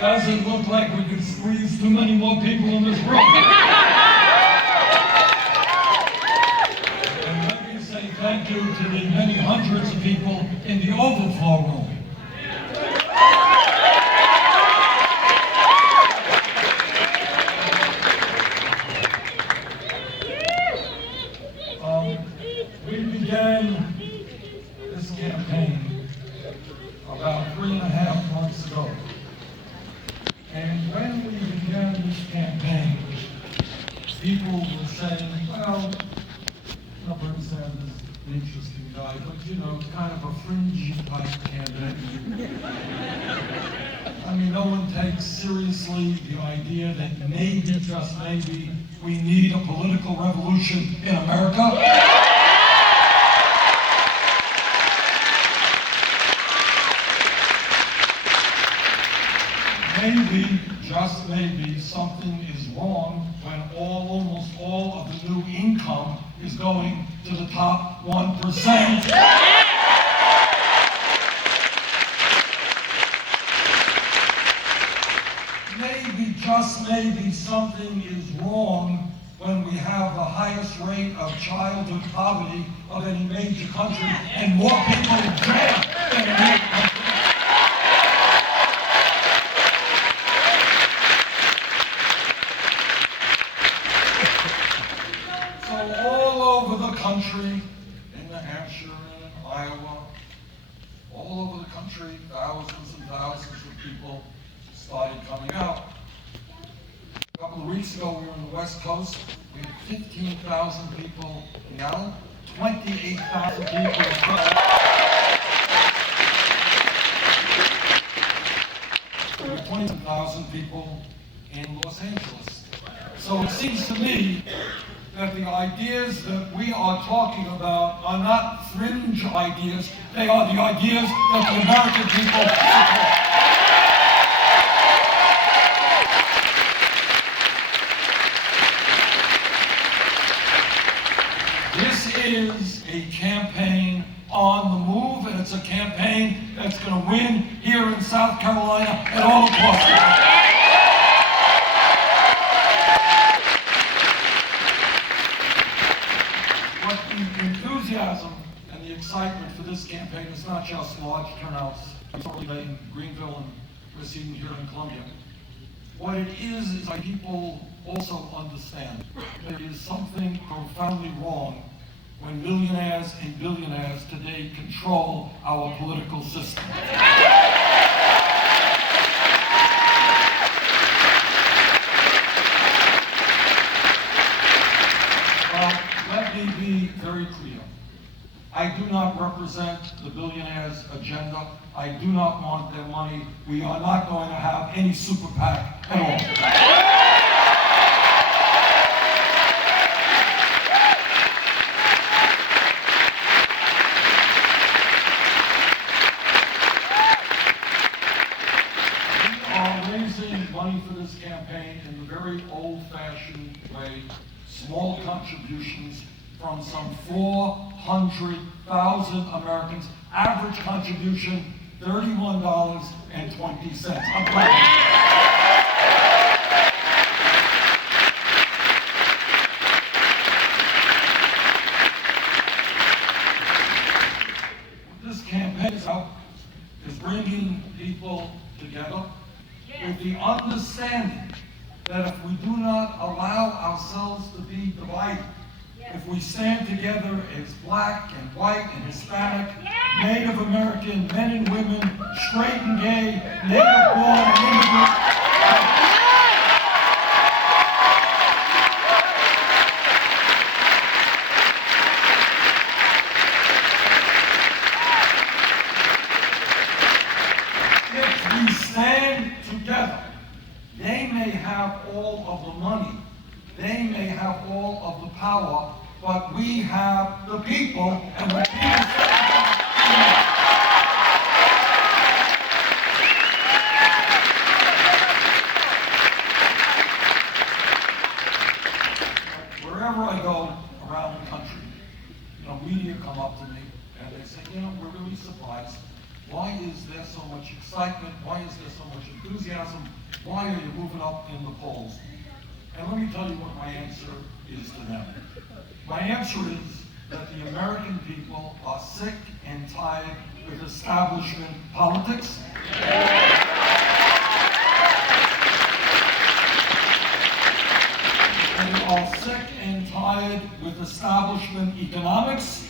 Doesn't look like we could squeeze too many more people in this room. And let me say thank you to the many hundreds of people in the overflow room. We began this campaign about 3.5 months ago. And when we began this campaign, people were saying, well, Bernie Sanders is an interesting guy, but kind of a fringy type candidate. I mean, no one takes seriously the idea that maybe, just maybe, we need a political revolution in America. Maybe, just maybe, something is wrong when almost all of the new income is going to the top 1%. Maybe, just maybe, something is wrong when we have the highest rate of childhood poverty of any major country and more people in jail than in any country. Country, in New Hampshire and in Iowa, all over the country, thousands and thousands of people started coming out. A couple of weeks ago, we were on the West Coast. We had 15,000 people in Seattle, 28,000 people in Florida. We had 20,000 people in Los Angeles. So it seems to me that the ideas that we are talking about are not fringe ideas, they are the ideas that the American people support. This is a campaign on the move, and it's a campaign that's going to win here in South Carolina and all across the country. And the excitement for this campaign is not just large turnouts in Greenville and we're seeing here in Columbia. What it is that people also understand there is something profoundly wrong when millionaires and billionaires today control our political system. Well, let me be very clear. I do not represent the billionaires' agenda. I do not want their money. We are not going to have any super PAC at all. We are raising money for this campaign in the very old-fashioned way, small contributions from some 400,000 Americans. Average contribution, $31.20. I'm proud of you. This campaign is bringing people together with the understanding that if we do not allow ourselves to be divided, if we stand together as black and white and Hispanic, Native American, men and women, straight and gay, native born and immigrant, if we stand together, they may have all of the money, they may have all of the power, but we have the people, and when people wherever I go around the country, media come up to me and they say, we're really surprised. Why is there so much excitement excitement? Why is there so much enthusiasm? Why are you moving up in the polls? And let me tell you what my answer is to them. My answer is that the American people are sick and tired with establishment politics. They are sick and tired with establishment economics.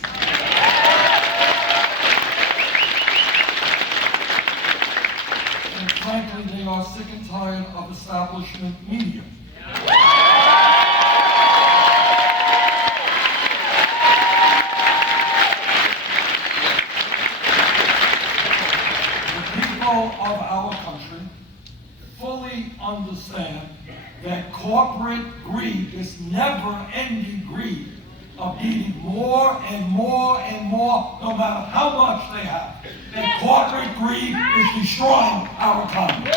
And frankly, they are sick and tired of establishment media. Of our country fully understand that corporate greed, this never-ending greed of needing more and more and more, no matter how much they have, that corporate greed is destroying our economy.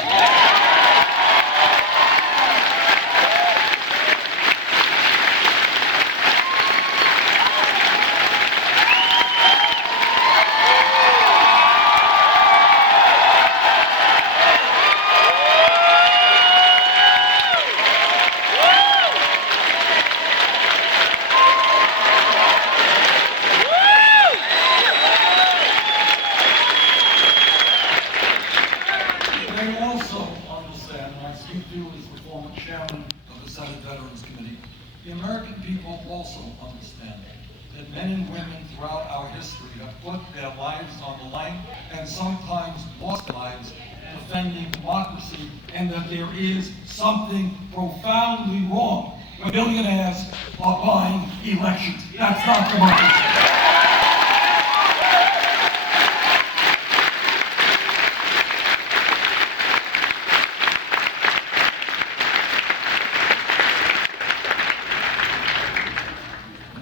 The American people also understand that men and women throughout our history have put their lives on the line and sometimes lost their lives defending democracy, and that there is something profoundly wrong when billionaires are buying elections. That's not democracy.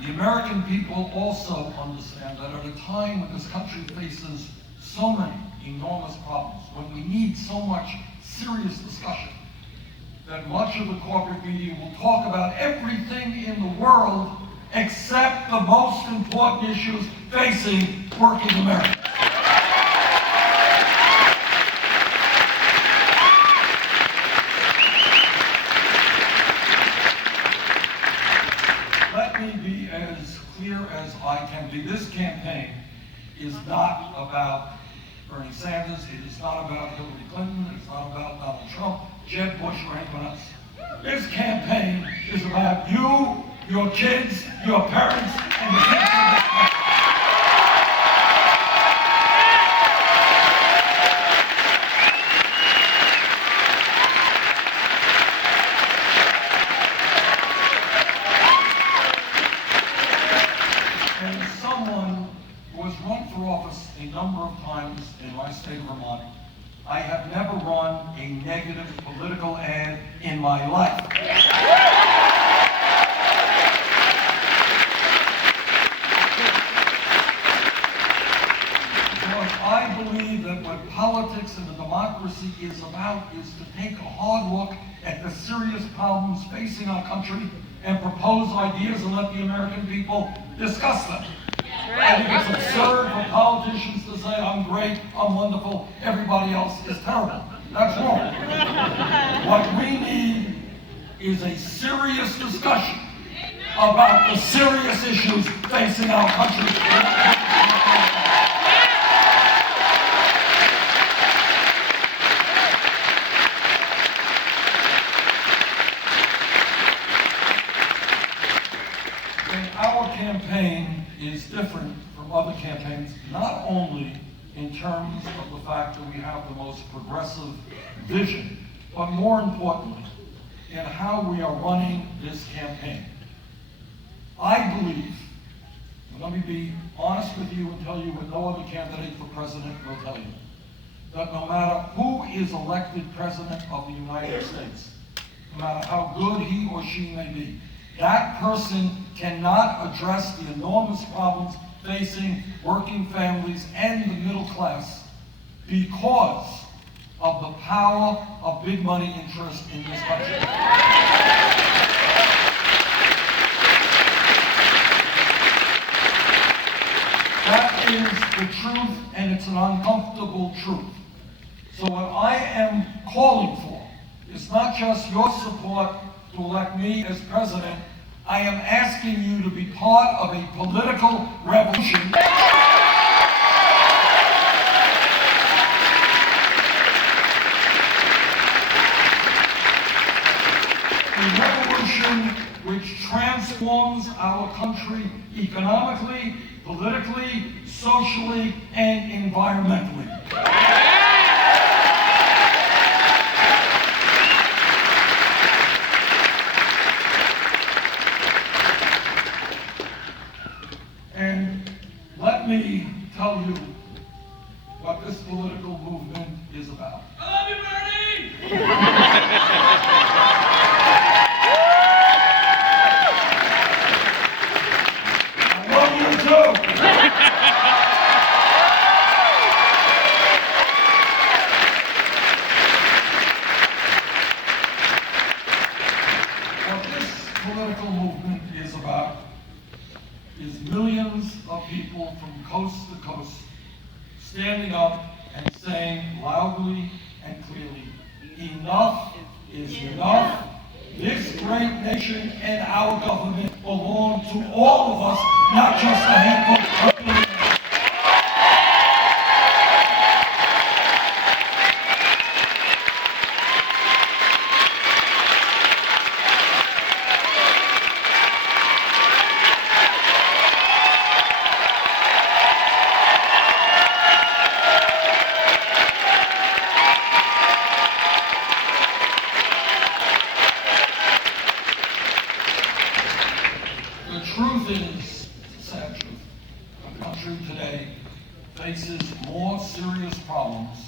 The American people also understand that at a time when this country faces so many enormous problems, when we need so much serious discussion, that much of the corporate media will talk about everything in the world except the most important issues facing working Americans. Let me be as clear as I can be. This campaign is not about Bernie Sanders. It is not about Hillary Clinton. It's not about Donald Trump, Jeb Bush, or anyone else. This campaign is about you, your kids, your parents, and the kids of this country. And someone who has run for office a number of times in my state of Vermont, I have never run a negative political ad in my life. Because I believe that what politics and the democracy is about is to take a hard look at the serious problems facing our country and propose ideas and let the American people discuss them. I think it's absurd for politicians to say, I'm great, I'm wonderful, everybody else is terrible. That's wrong. What we need is a serious discussion about the serious issues facing our country. Our campaign is different from other campaigns, not only in terms of the fact that we have the most progressive vision, but more importantly, in how we are running this campaign. I believe, and let me be honest with you and tell you what no other candidate for president will tell you, that no matter who is elected president of the United States, no matter how good he or she may be, that person cannot address the enormous problems facing working families and the middle class because of the power of big money interests in this country. That is the truth, and it's an uncomfortable truth. So what I am calling for is not just your support to elect me as president. I am asking you to be part of a political revolution. A revolution which transforms our country economically, politically, socially, and environmentally. And let me tell you what this political movement is about. I love you, Bernie! I love you too! What this political movement is about is millions of people from coast to coast standing up and saying loudly and clearly, enough is enough. This great nation and our government belong to all of us, not just a handful of people. The truth is, sad truth, the country today faces more serious problems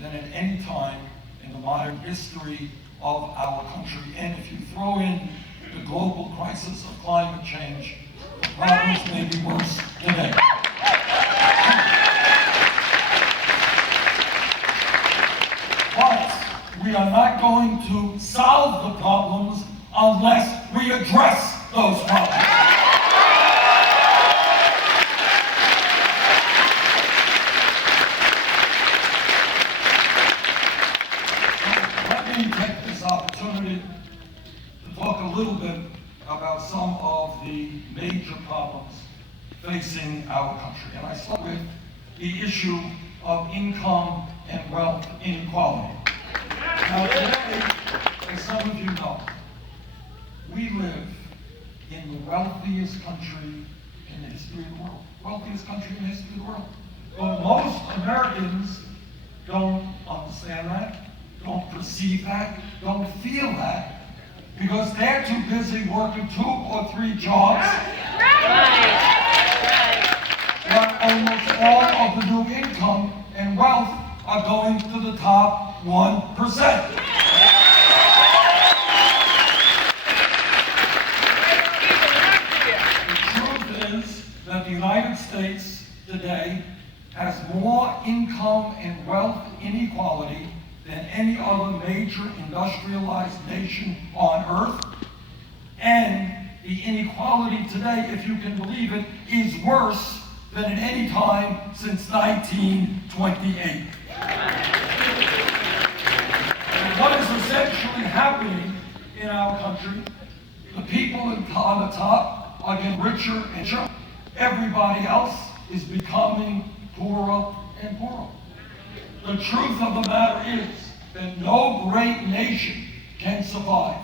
than at any time in the modern history of our country. And if you throw in the global crisis of climate change, the problems may be worse today. But we are not going to solve the problems unless we address those problems. Let me take this opportunity to talk a little bit about some of the major problems facing our country. And I start with the issue of income and wealth inequality. Now today, as some of you know, we live in the wealthiest country in the history of the world. Wealthiest country in the history of the world. But most Americans don't understand that, don't perceive that, don't feel that, because they're too busy working 2 or 3 jobs. But almost all of the new income and wealth are going to the top 1%. That the United States today has more income and wealth inequality than any other major industrialized nation on earth. And the inequality today, if you can believe it, is worse than at any time since 1928. And what is essentially happening in our country, the people on the top are getting richer and richer. Everybody else is becoming poorer and poorer. The truth of the matter is that no great nation can survive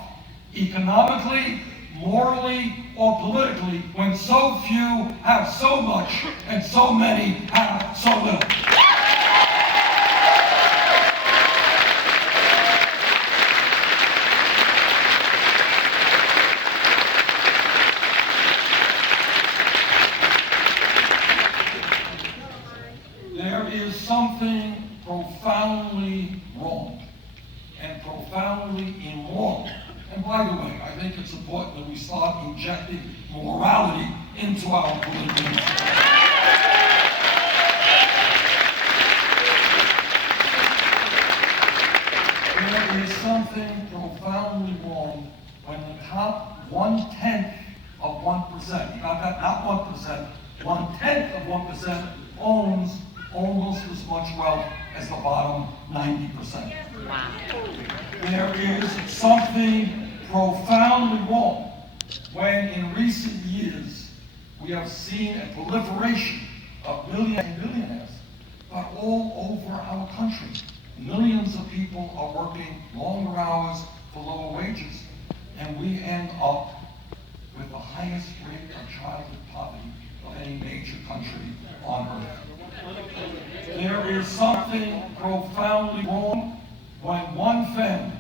economically, morally, or politically when so few have so much and so many have so little. There is something profoundly wrong and profoundly immoral. And by the way, I think it's important that we start injecting morality into our political system. There is something profoundly wrong when the top 1/10 of 1%, not 1%, 1/10 of 1% owns almost as much wealth as the bottom 90%. There is something profoundly wrong when in recent years we have seen a proliferation of millionaires and billionaires, but all over our country. Millions of people are working longer hours for lower wages, and we end up with the highest rate of childhood poverty of any major country on earth. There is something profoundly wrong when one family,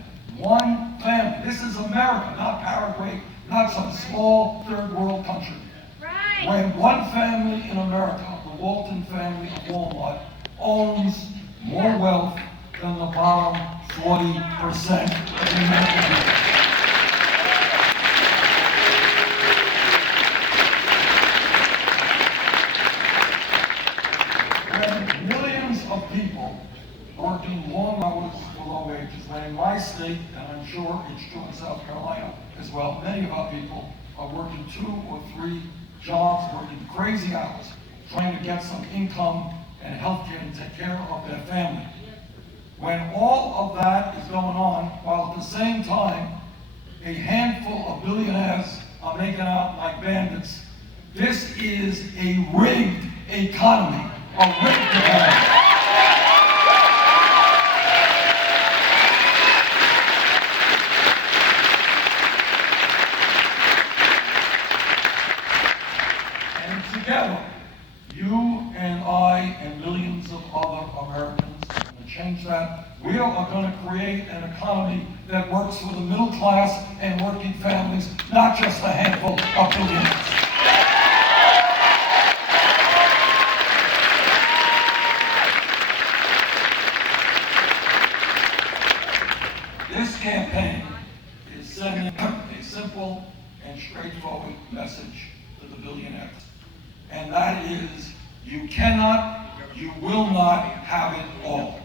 this is America, not Paraguay, not some small third world country. Right. When one family in America, the Walton family of Walmart, owns more wealth than the bottom 40% of the American people. When millions of people working long hours for low wages, when in my state, and I'm sure it's true in South Carolina as well, many of our people are working 2 or 3 jobs, working crazy hours, trying to get some income and health care and take care of their family. When all of that is going on, while at the same time, a handful of billionaires are making out like bandits, this is a rigged economy, a rigged economy. And together, you and I and millions of other Americans are going to change that. We are going to create an economy that works for the middle class and working families, not just a handful of billionaires. This campaign is sending a simple and straightforward message to the billionaires. And that is, you cannot, you will not have it all.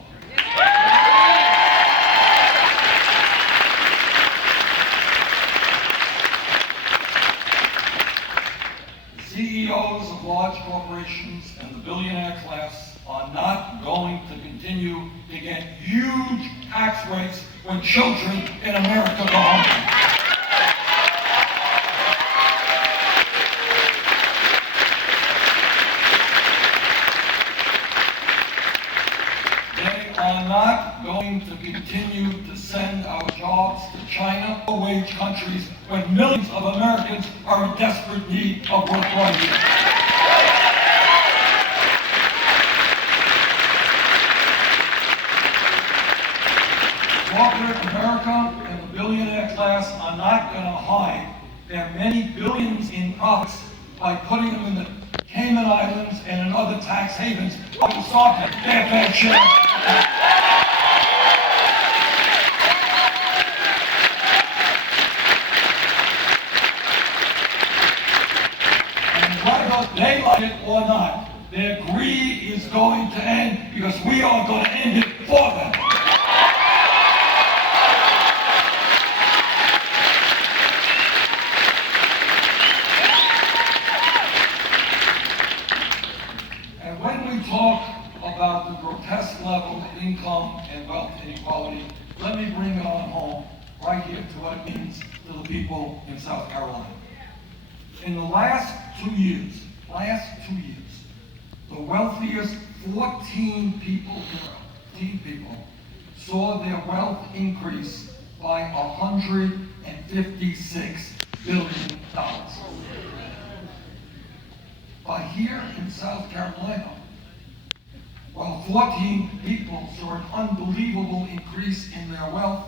The CEOs of large corporations and the billionaire class are not going to continue to get huge tax rates when children in America go hungry. Are not going to continue to send our jobs to China or wage countries when millions of Americans are in desperate need of work right here. Corporate America and the billionaire class are not going to hide their many billions in profits by putting them in the Cayman Islands and in other tax havens to stop their bad share. Whether they like it or not, their greed is going to end because we are going to end it for them. And when we talk about the grotesque level of income and wealth inequality, let me bring it on home right here to what it means to the people in South Carolina. In the last 2 years, the wealthiest 14 people saw their wealth increase by $156 billion. But here in South Carolina, while 14 people saw an unbelievable increase in their wealth,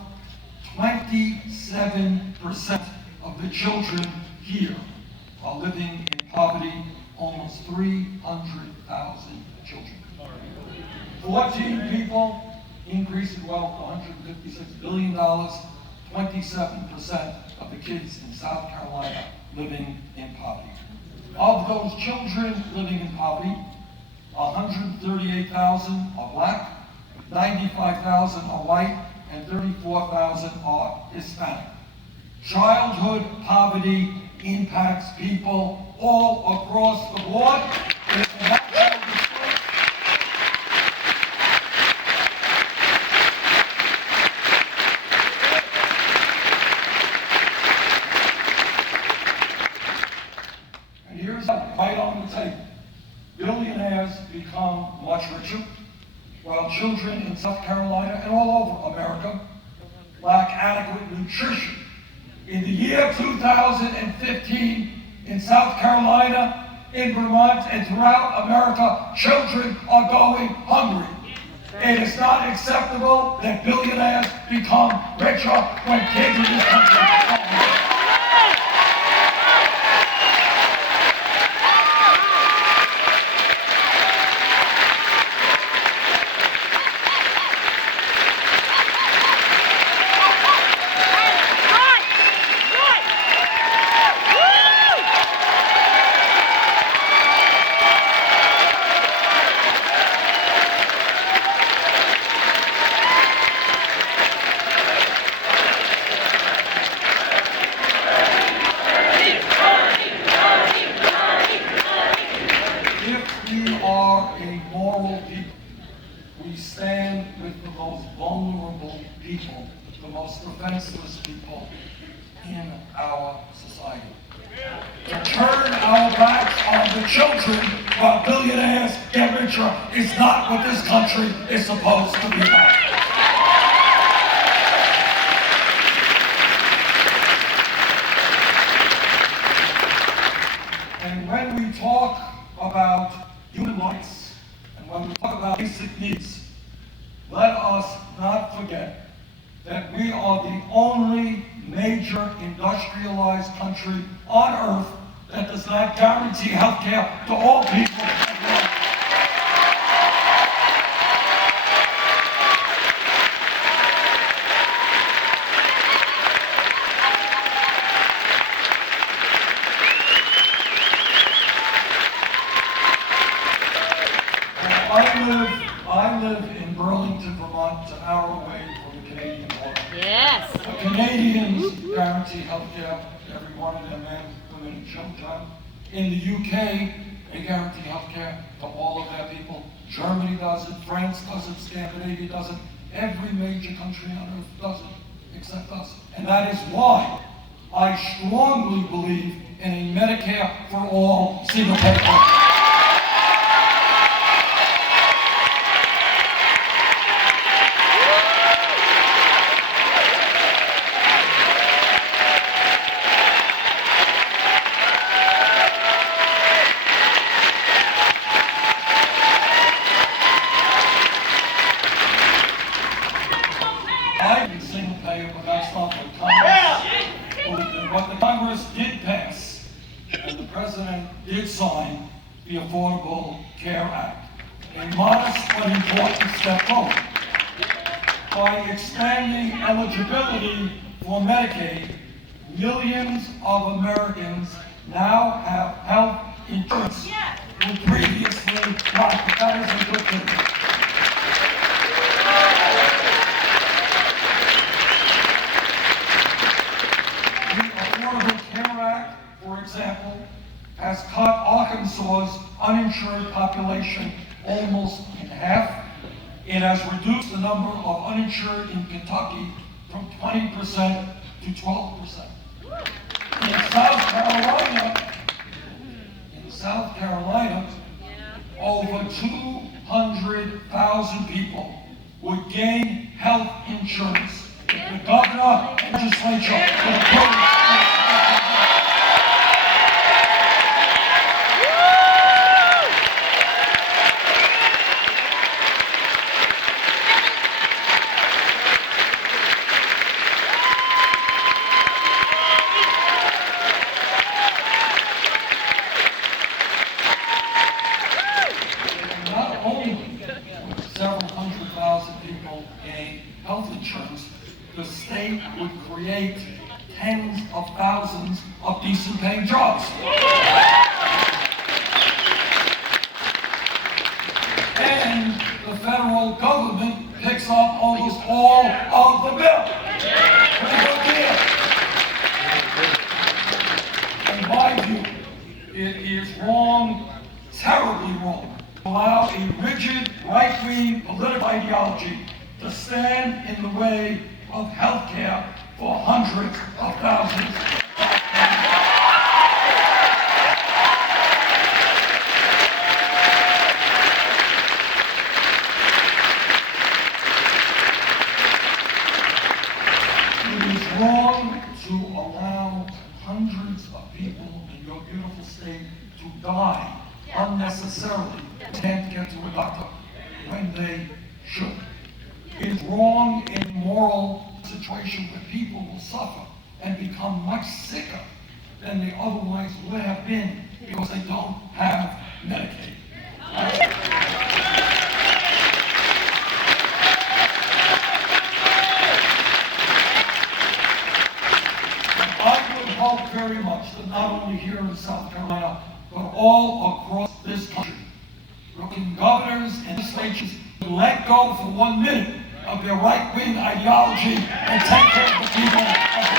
27% of the children here are living in poverty, almost 300,000 children. 14 people, increase in wealth, $156 billion, 27% of the kids in South Carolina living in poverty. Of those children living in poverty, 138,000 are black, 95,000 are white, and 34,000 are Hispanic. Childhood poverty impacts people all across the board. It's a natural disgrace. children in South Carolina and all over America lack adequate nutrition. In the year 2015, in South Carolina, in Vermont, and throughout America, children are going hungry. It is not acceptable that billionaires become richer when kids in this country are hungry. We stand with the most vulnerable people, the most defenseless people in our society. To turn our backs on the children while billionaires get richer is not what this country is supposed to be about. And when we talk about human rights, and when we talk about basic needs, let us not forget that we are the only major industrialized country on earth that does not guarantee health care to all people. I live in Burlington, Vermont, an hour away from the Canadian border. Yes. The Canadians guarantee health care to every one of their men, women, and children. In the UK, they guarantee health care to all of their people. Germany does it, France does it, Scandinavia does it. Every major country on earth does it, except us. And that is why I strongly believe in a Medicare for all single payer program. Single payer, but that's not what Congress. What the Congress did pass, and the President did sign, the Affordable Care Act, a modest but important step forward. By expanding eligibility for Medicaid, millions of Americans now have health insurance who previously not. That is a good thing. For example, has cut Arkansas's uninsured population almost in half. It has reduced the number of uninsured in Kentucky from 20% to 12%. In South Carolina, over 200,000 people would gain health insurance if the governor and legislature would approve. Several 100,000 people gain health insurance, the state would create tens of thousands of decent paying jobs. And the federal government picks up almost all of the bill. Pretty good deal. In my view, it is wrong, terribly wrong, allow a rigid right-wing political ideology to stand in the way of health care for hundreds of thousands. wrong to allow hundreds of people in your beautiful state to die unnecessarily, can't get to a doctor when they should. It is wrong in a moral situation where people will suffer and become much sicker than they otherwise would have been because they don't have Medicaid. I would hope very much that not only here in South Carolina, but all across this country, looking governors and legislatures let go for 1 minute of their right-wing ideology and take care of the people of their state.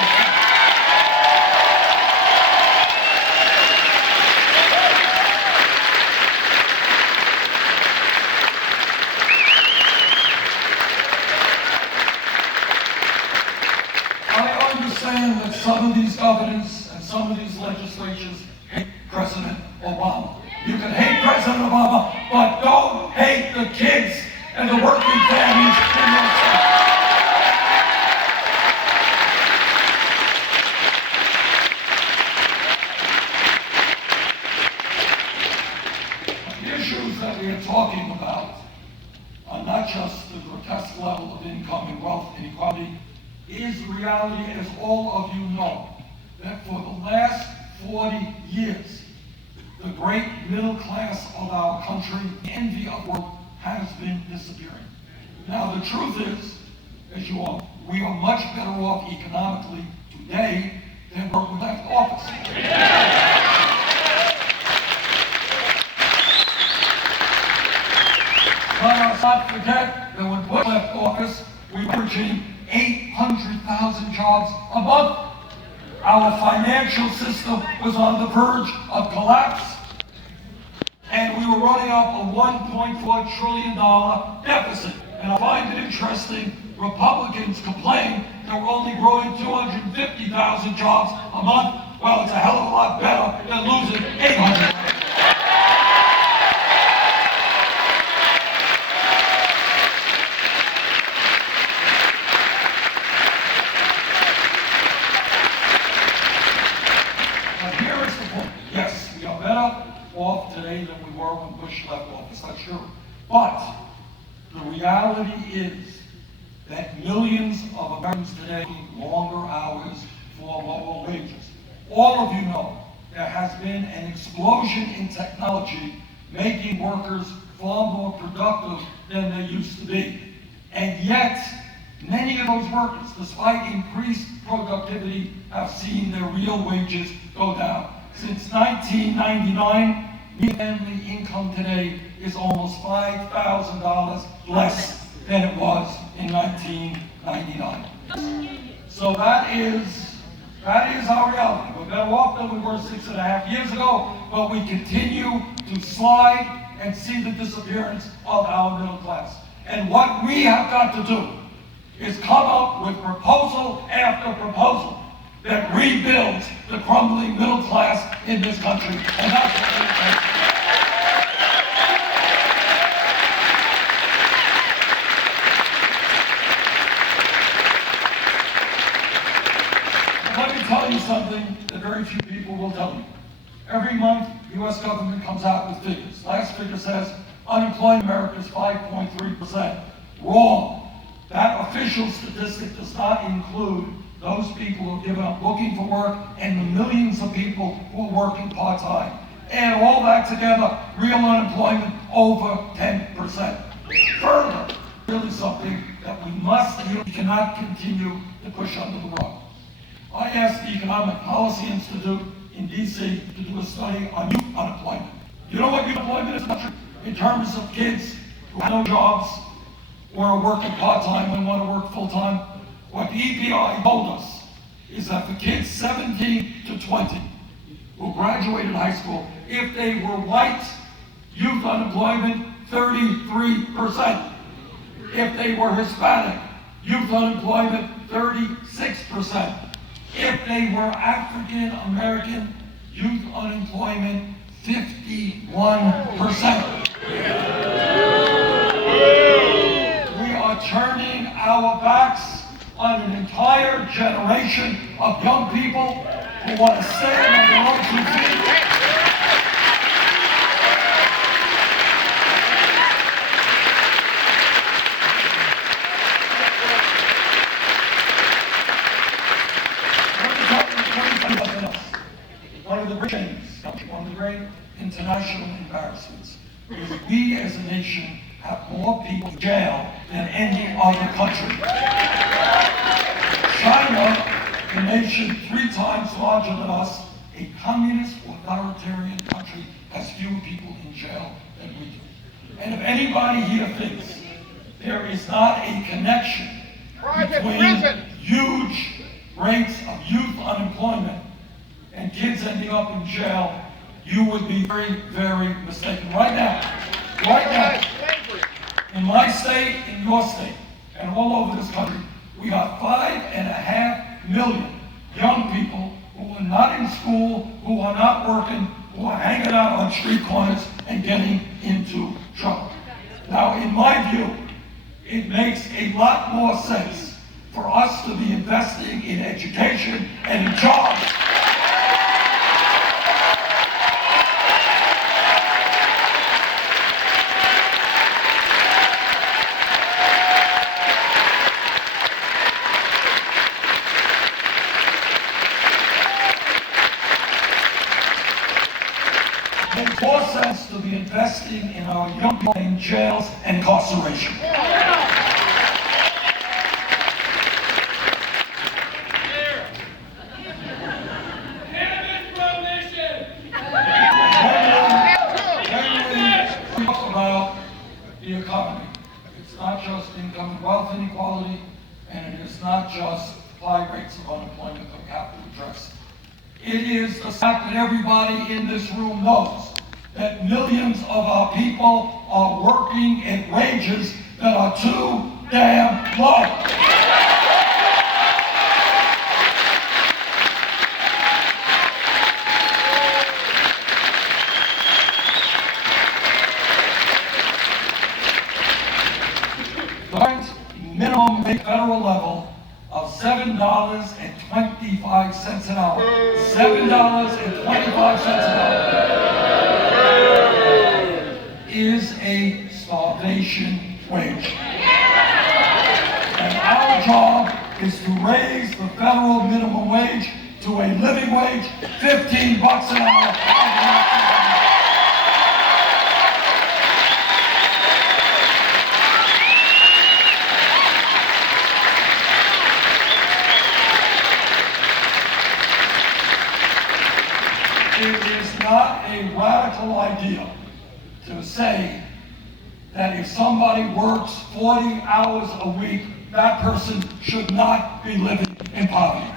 I understand that some of these governors and some of these legislatures hate President Obama. You can hate President Obama, but don't hate the kids and the working families in your state. The issues that we are talking about are not just the grotesque level of income and wealth inequality. It is reality, as all of you know, that for the last 40 years, the great middle class of our country, the envy of the world, has been disappearing. Now, the truth is, as you all know, we are much better off economically today than when we left office. Let us not forget that when Bush left office, we were averaging 800,000 jobs a month. Our financial system was on the verge of collapse, and we were running up a $1.4 trillion deficit. And I find it interesting, Republicans complain that we're only growing 250,000 jobs a month. Well, it's a hell of a lot better than losing 800,000. Off today than we were when Bush left office, that's true. But the reality is that millions of Americans today need longer hours for lower wages. All of you know there has been an explosion in technology making workers far more productive than they used to be. And yet, many of those workers, despite increased productivity, have seen their real wages go down. Since 1999, median family income today is almost $5,000 less than it was in 1999. So that is our reality. We're better off than we were 6.5 years ago, but we continue to slide and see the disappearance of our middle class. And what we have got to do is come up with proposal after proposal that rebuilds the crumbling middle class in this country. And that's what we're doing. Let me tell you something that very few people will tell you. Every month, the U.S. government comes out with figures. Last figure says unemployment in America is 5.3%. Wrong. That official statistic does not include those people who have given up looking for work and the millions of people who are working part-time. Add all that together, real unemployment over 10%. Further, really something that we cannot continue to push under the rug. I asked the Economic Policy Institute in D.C. to do a study on youth unemployment. You know what youth unemployment is in terms of kids who have no jobs or are working part-time and want to work full-time? What the EPI told us is that for kids 17 to 20 who graduated high school, if they were white, youth unemployment 33%. If they were Hispanic, youth unemployment 36%. If they were African American, youth unemployment 51%. We are turning our backs on an entire generation of young people who want to stand on their own two feet. One of the great things, one of the great international embarrassments is that we as a nation have more people in jail than any other country. China, a nation 3 times larger than us, a communist authoritarian country, has fewer people in jail than we do. And if anybody here thinks there is not a connection between huge rates of youth unemployment and kids ending up in jail, you would be very, very mistaken. Right now, in my state, in your state, and all over this country, we got 5.5 million young people who are not in school, who are not working, who are hanging out on street corners and getting into trouble. Now, in my view, it makes a lot more sense for us to be investing in education and in jobs. It makes more sense to be investing in our young people in jails and incarceration. When we talk about the economy, it's not just income and wealth inequality, and it is not just high rates of unemployment that we have to address. It is the fact that everybody in this room knows that millions of our people are working at wages that are too damn low. The current minimum wage federal level of $7.25 an hour. $7.25 an hour is a starvation wage. And our job is to raise the federal minimum wage to a living wage, $15 an hour. It is not a radical idea to say that if somebody works 40 hours a week, that person should not be living in poverty.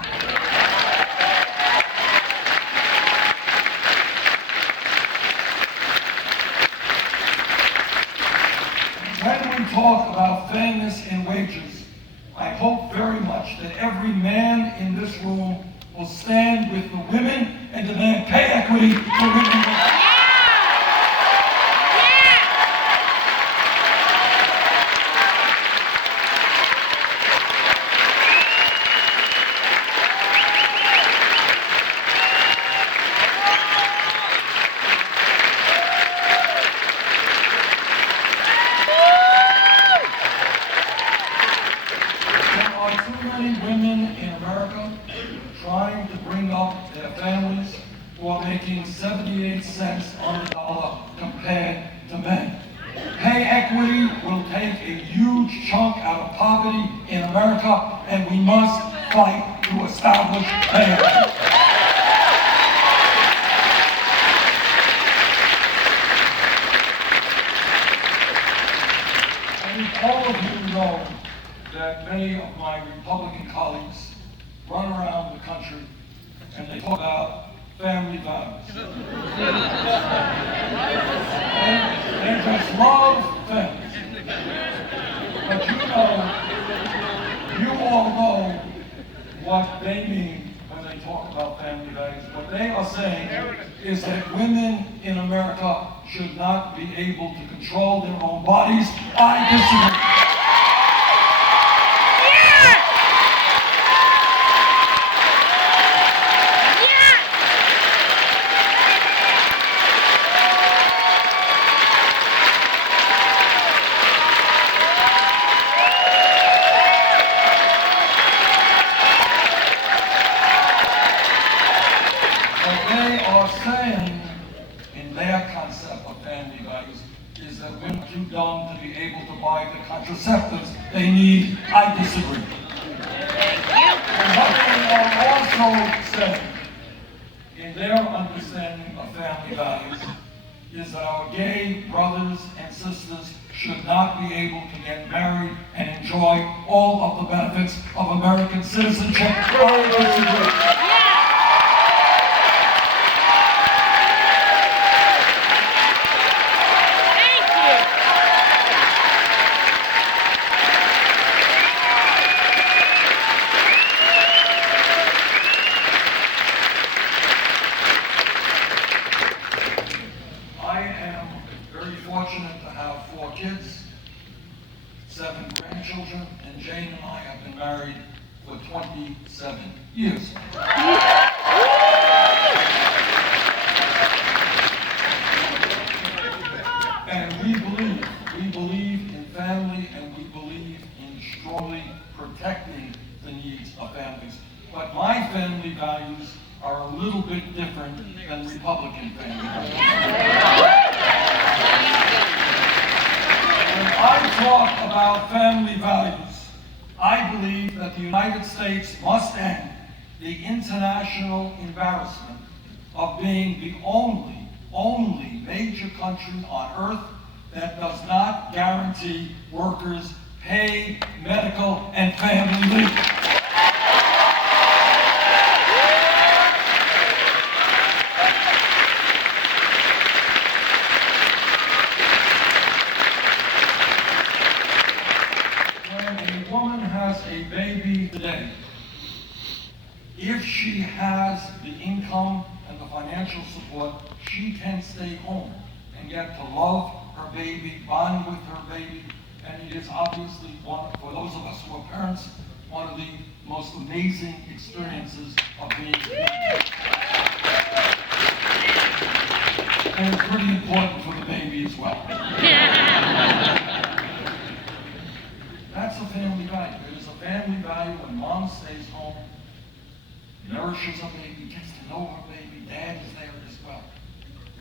When we talk about fairness in wages, I hope very much that every man in this room will stand with the women and demand pay equity for women. There are too many women in America trying to bring up their families who are making 78 cents on the dollar compared to men. Pay equity will take a huge chunk out of poverty in America, and we must fight to establish pay equity. I think all of you know that many of my Republican colleagues run around the country and they talk about family values. They just love families. But you all know what they mean when they talk about family values. What they are saying is that women in America should not be able to control their own bodies. I disagree. also say, in their understanding of family values, is that our gay brothers and sisters should not be able to get married and enjoy all of the benefits of American citizenship. I disagree. I am very fortunate to have 4 kids, 7 grandchildren, and Jane and I have been married for 27 years. And we believe in family, and we believe in strongly protecting the needs of families. But my family values are a little bit different than Republican family values. When I talk about family values, I believe that the United States must end the international embarrassment of being the only major country on earth that does not guarantee workers paid medical and family leave. When a woman has a baby today, if she has the income and the financial support, she can stay home and get to love her baby, bond with her baby, and it is obviously for those of us who are parents, one of the most amazing experiences of being parents. And it's pretty important for the baby as well. That's a family value. It is a family value when mom stays home, nourishes her baby, gets to know her baby, dad is there as well.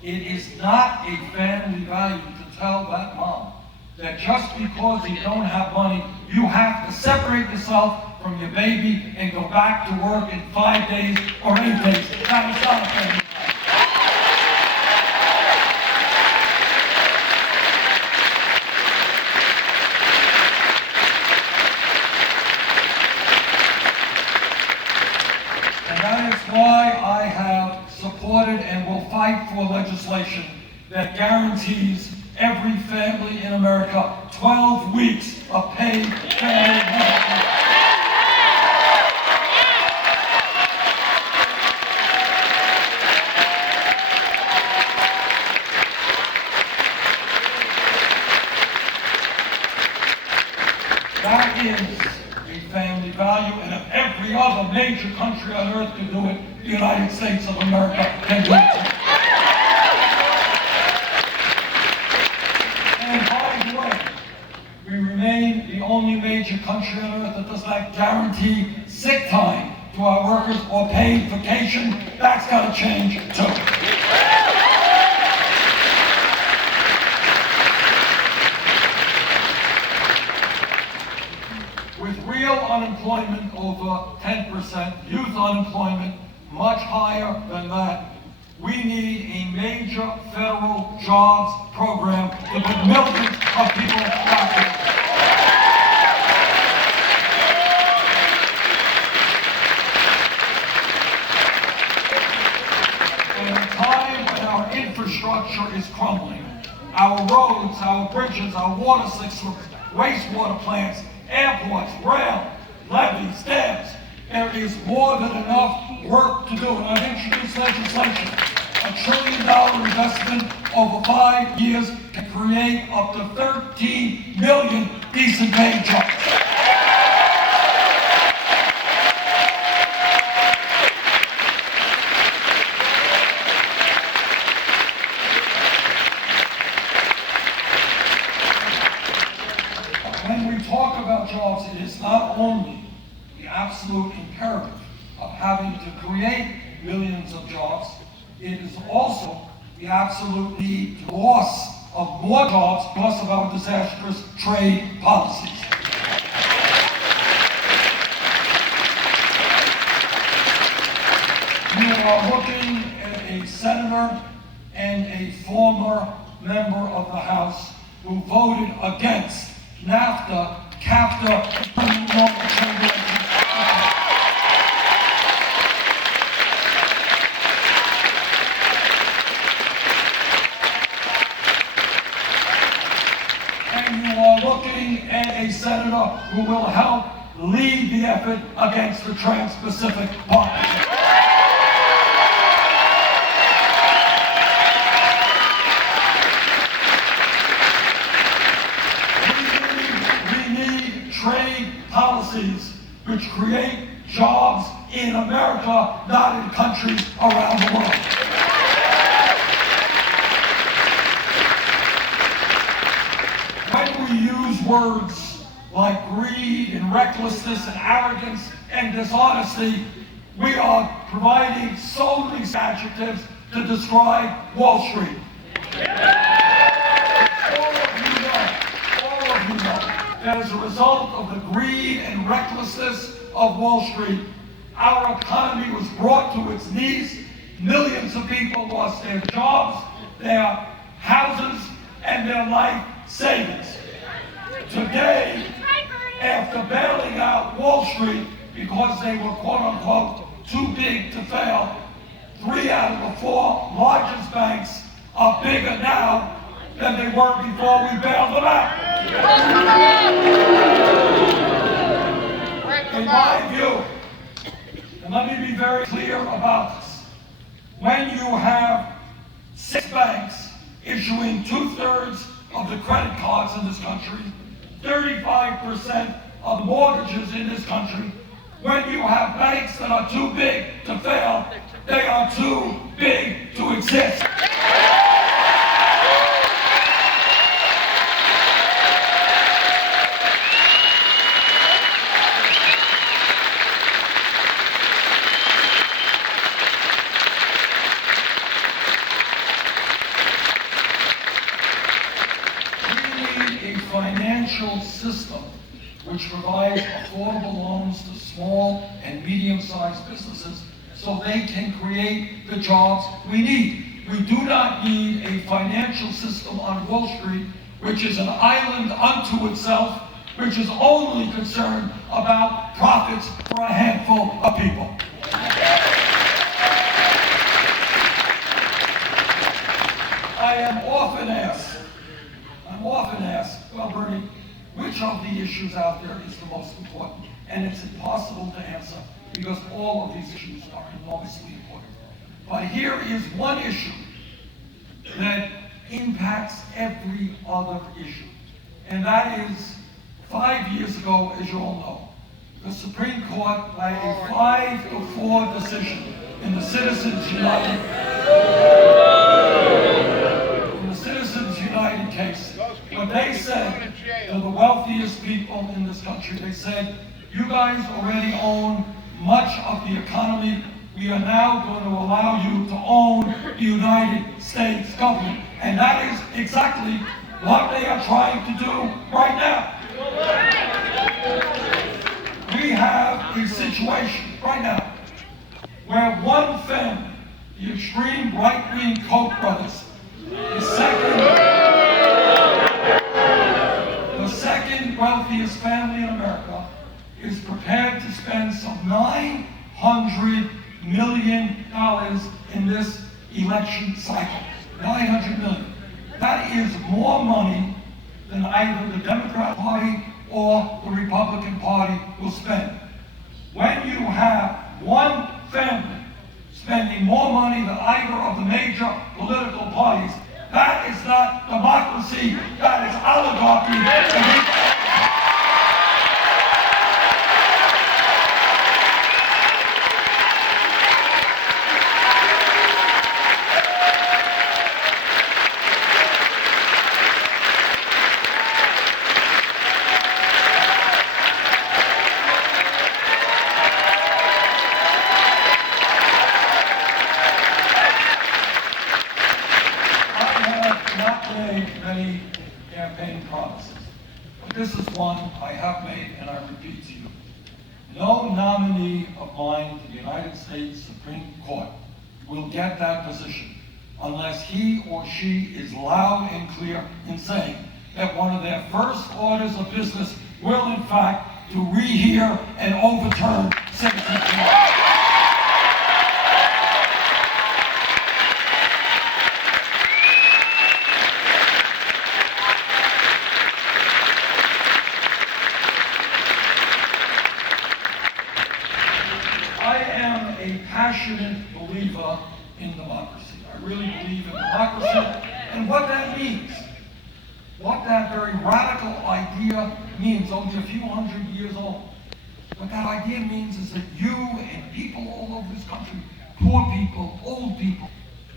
It is not a family value to tell that mom that just because you don't have money, you have to separate yourself from your baby and go back to work in 5 days or 8 days. That is not a family value. And that is why I have supported and will fight for legislation that guarantees every family in America 12 weeks of paid family leave. That is a family value, and if every other major country on earth can do it, the United States of America can do it too. And by the way, we remain the only major country on earth that does not guarantee sick time to our workers or paid vacation. That's got to change too. With real unemployment over 10%, youth unemployment much higher than that, we need a major federal jobs program to put millions of people back in. In a time when our infrastructure is crumbling, our roads, our bridges, our water systems, wastewater plants, airports, rail, levees, dams, there is more than enough work to do. And I've introduced legislation, $1 trillion investment over 5 years to create up to 13 million decent paid jobs. When we talk about jobs, it is not only the absolute imperative of having to create millions of jobs, it is also the absolute need to loss of more jobs because of our disastrous trade policies. are looking at a senator and a former member of the House who voted against NAFTA, CAFTA, and the Northern Chamber. And you are looking at a senator who will help lead the effort against the Trans-Pacific Partnership. We need trade policies which create jobs in America, not in countries around the world. When we use words like greed and recklessness and arrogance and dishonesty, we are providing solely adjectives to describe Wall Street. All of you know, that as a result of the greed and recklessness of Wall Street, our economy was brought to its knees. Millions of people lost their jobs, their houses, and their life savings. Today, after bailing out Wall Street because they were quote-unquote too big to fail, 3 out of the 4 largest banks are bigger now than they were before we bailed them out. In my view, and let me be very clear about this, when you have 6 banks issuing 2/3 of the credit cards in this country, 35% of mortgages in this country, when you have banks that are too big to fail, they are too big to exist. Financial system which provides affordable loans to small and medium-sized businesses so they can create the jobs we need. We do not need a financial system on Wall Street which is an island unto itself, which is only concerned about profits for a handful of people. I'm often asked, well, Bernie, which of the issues out there is the most important? And it's impossible to answer because all of these issues are enormously important. But here is one issue that impacts every other issue. And that is, 5 years ago, as you all know, the Supreme Court, by a 5-4 decision in the Citizens United case, when they said to the wealthiest people in this country, they said, you guys already own much of the economy. We are now going to allow you to own the United States government. And that is exactly what they are trying to do right now. We have a situation right now where one family, the extreme right-wing Koch brothers, the second wealthiest family in America, is prepared to spend some $900 million in this election cycle. $900 million. That is more money than either the Democrat Party or the Republican Party will spend. When you have one family spending more money than either of the major political parties, that is not democracy, that is oligarchy. Many campaign promises, but this is one I have made and I repeat to you. No nominee of mine to the United States Supreme Court will get that position unless he or she is loud and clear in saying that one of their first orders of business will, in fact, to rehear and overturn citizenship law. I am a passionate believer in democracy. I really believe in democracy and what that means. What that very radical idea means, only a few hundred years old. What that idea means is that you and people all over this country, poor people, old people,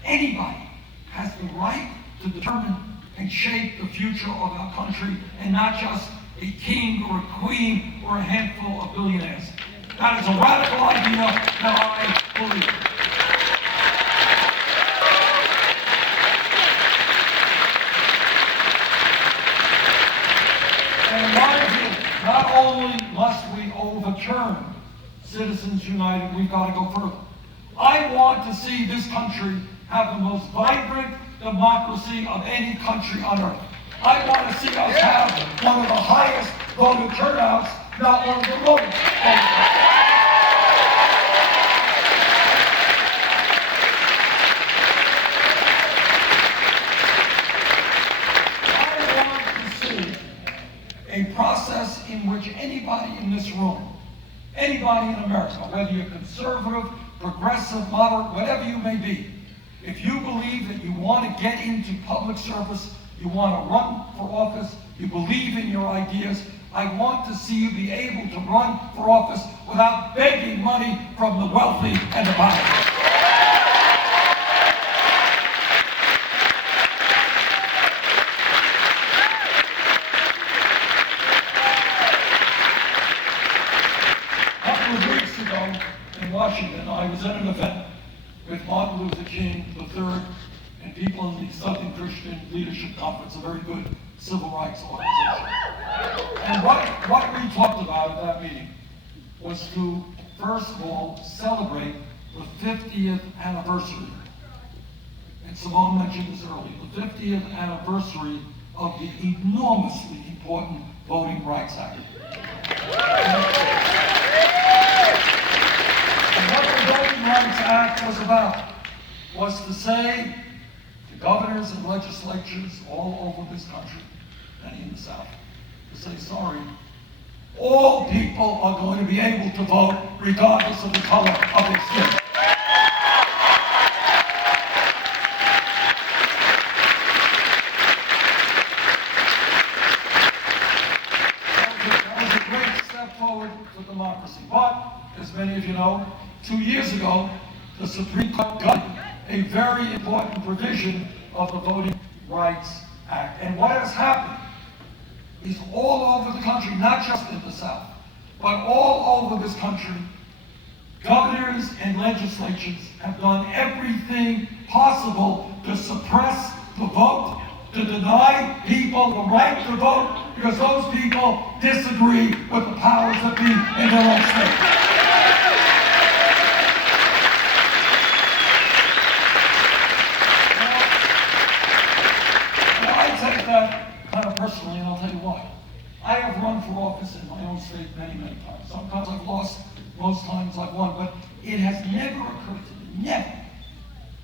anybody has the right to determine and shape the future of our country, and not just a king or a queen or a handful of billionaires. That is a radical idea that I believe in. And in my view, not only must we overturn Citizens United, we've got to go further. I want to see this country have the most vibrant democracy of any country on earth. I want to see us have one of the highest voter turnouts, not one of the lowest voter turnouts. A process in which anybody in this room, anybody in America, whether you're conservative, progressive, moderate, whatever you may be, if you believe that you want to get into public service, you want to run for office, you believe in your ideas, I want to see you be able to run for office without begging money from the wealthy and the powerful. In Washington, I was at an event with Martin Luther King III and people in the Southern Christian Leadership Conference, a very good civil rights organization. And what we talked about at that meeting was to, first of all, celebrate the 50th anniversary, and Simone mentioned this earlier, the 50th anniversary of the enormously important Voting Rights Act. What the Voting Rights Act was about was to say to governors and legislatures all over this country, and in the South, to say, sorry, all people are going to be able to vote regardless of the color of their skin. That was a great step forward for democracy. But, as many of you know, 2 years ago, the Supreme Court gutted a very important provision of the Voting Rights Act. And what has happened is all over the country, not just in the South, but all over this country, governors and legislatures have done everything possible to suppress the vote, to deny people the right to vote, because those people disagree with the powers that be in their own state. Personally, and I'll tell you why. I have run for office in my own state many, many times. Sometimes I've lost, most times I've won, but it has never occurred to me, never,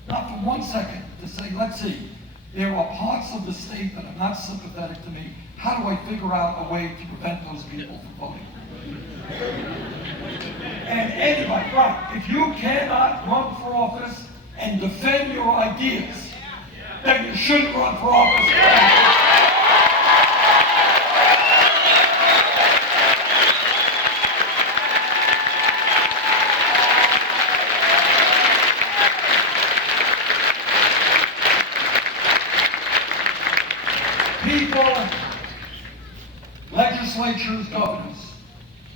not for 1 second, to say, let's see, there are parts of the state that are not sympathetic to me. How do I figure out a way to prevent those people from voting? And anybody, right, if you cannot run for office and defend your ideas, then you shouldn't run for office. People, legislatures, governors,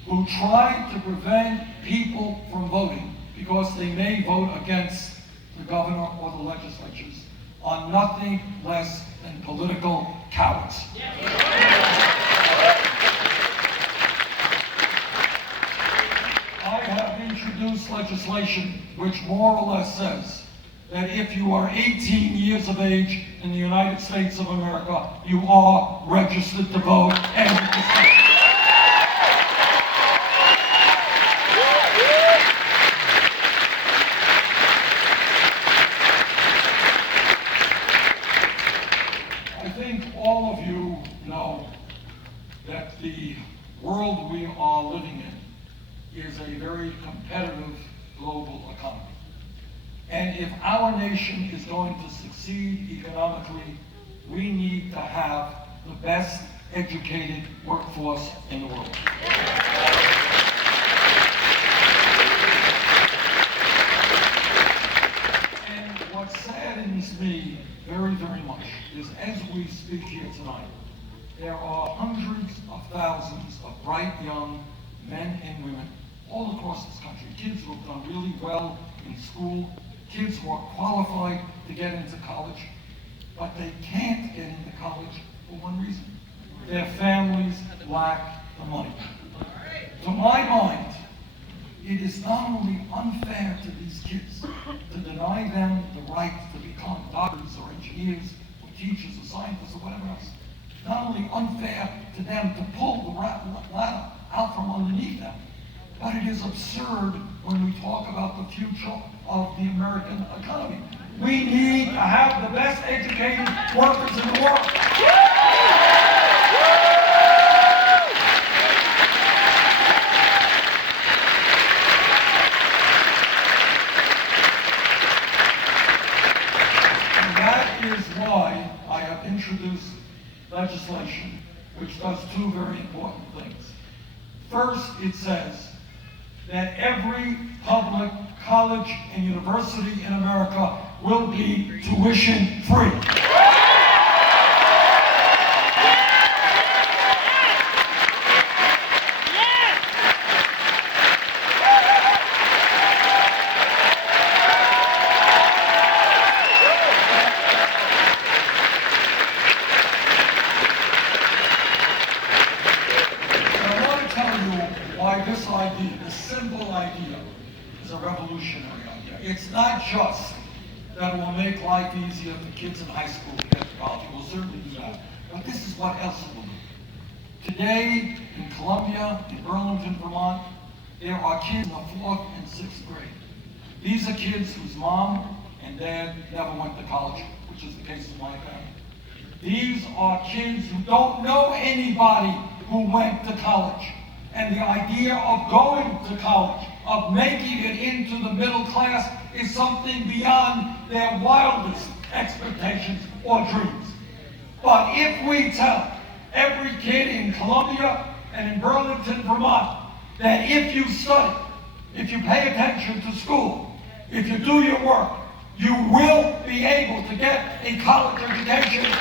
who try to prevent people from voting because they may vote against the governor or the legislatures are nothing less than political cowards. I have introduced legislation which more or less says that if you are 18 years of age in the United States of America, you are registered to vote and you can vote. I think all of you know that the world we are living in is a very competitive global economy. And if our nation is going to succeed economically, we need to have the best educated workforce in the world. And what saddens me very, very much is as we speak here tonight, there are hundreds of thousands of bright young men and women all across this country, kids who have done really well in school, kids who are qualified to get into college, but they can't get into college for one reason. Their families lack the money. To my mind, it is not only unfair to these kids to deny them the right to become doctors or engineers or teachers or scientists or whatever else. Not only unfair to them to pull the ladder out from underneath them, but it is absurd when we talk about the future of the American economy. We need to have the best educated workers in the world. And that is why I have introduced legislation which does two very important things. First, it says that every public college and university in America will be tuition free. This idea, this simple idea, is a revolutionary idea. It's not just that it will make life easier for kids in high school to get to college. It will certainly do that. But this is what else it will do. Today, in Columbia, in Burlington, Vermont, there are kids in the 4th and 6th grade. These are kids whose mom and dad never went to college, which is the case in my family. These are kids who don't know anybody who went to college. And the idea of going to college, of making it into the middle class, is something beyond their wildest expectations or dreams. But if we tell every kid in Columbia and in Burlington, Vermont, that if you study, if you pay attention to school, if you do your work, you will be able to get a college education.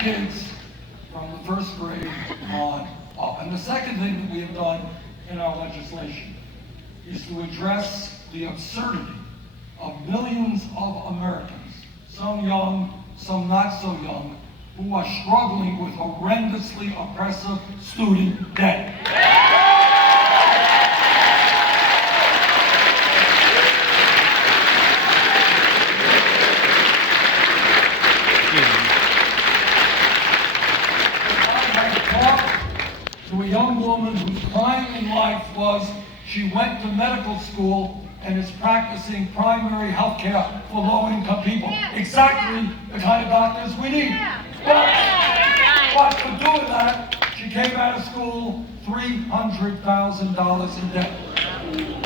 Kids from the 1st grade on up. And the second thing that we have done in our legislation is to address the absurdity of millions of Americans, some young, some not so young, who are struggling with horrendously oppressive student debt. To a young woman whose crime in life was she went to medical school and is practicing primary health care for low-income people. Exactly the kind of doctors we need. But for doing that, she came out of school $300,000 in debt.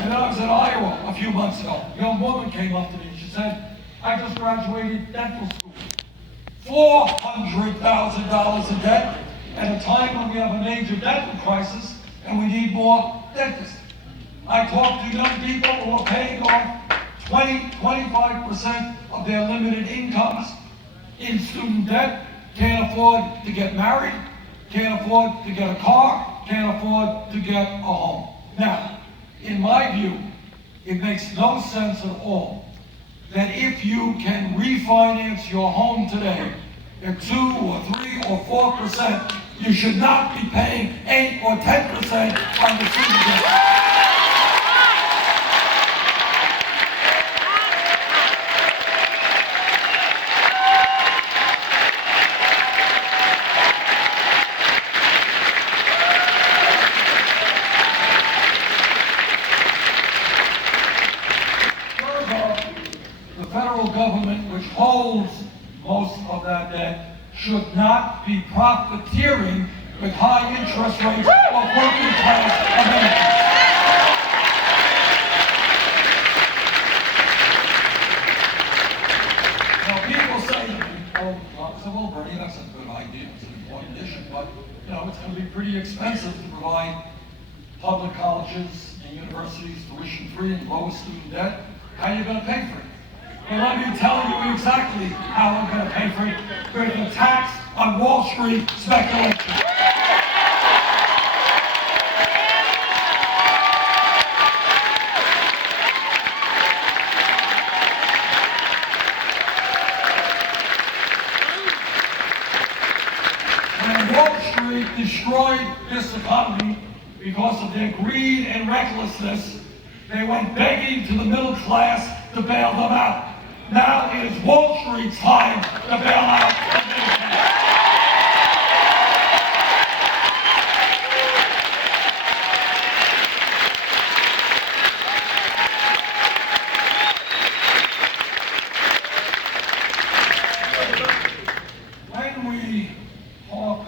And I was in Iowa a few months ago. A young woman came up to me and she said, I just graduated dental school. $400,000 in debt. At a time when we have a major dental crisis and we need more dentists. I talk to young people who are paying off 25% of their limited incomes in student debt, can't afford to get married, can't afford to get a car, can't afford to get a home. Now, in my view, it makes no sense at all that if you can refinance your home today at 2 or 3 or 4%, you should not be paying 8 or 10% on the CDs. The federal government, which holds most of that debt, should not be profiteering with high interest rates of working class Americans. Now people say, well, Bernie, that's a good idea, it's an important issue, but it's going to be pretty expensive to provide public colleges and universities tuition-free and low student debt. How are you going to pay for it? Well, let me tell you exactly how I'm going to pay for it, with a tax on Wall Street speculation. When Wall Street destroyed this economy because of their greed and recklessness, they went begging to the middle class to bail them out. Now it is Wall Street's time to bail out the middle class. When we talk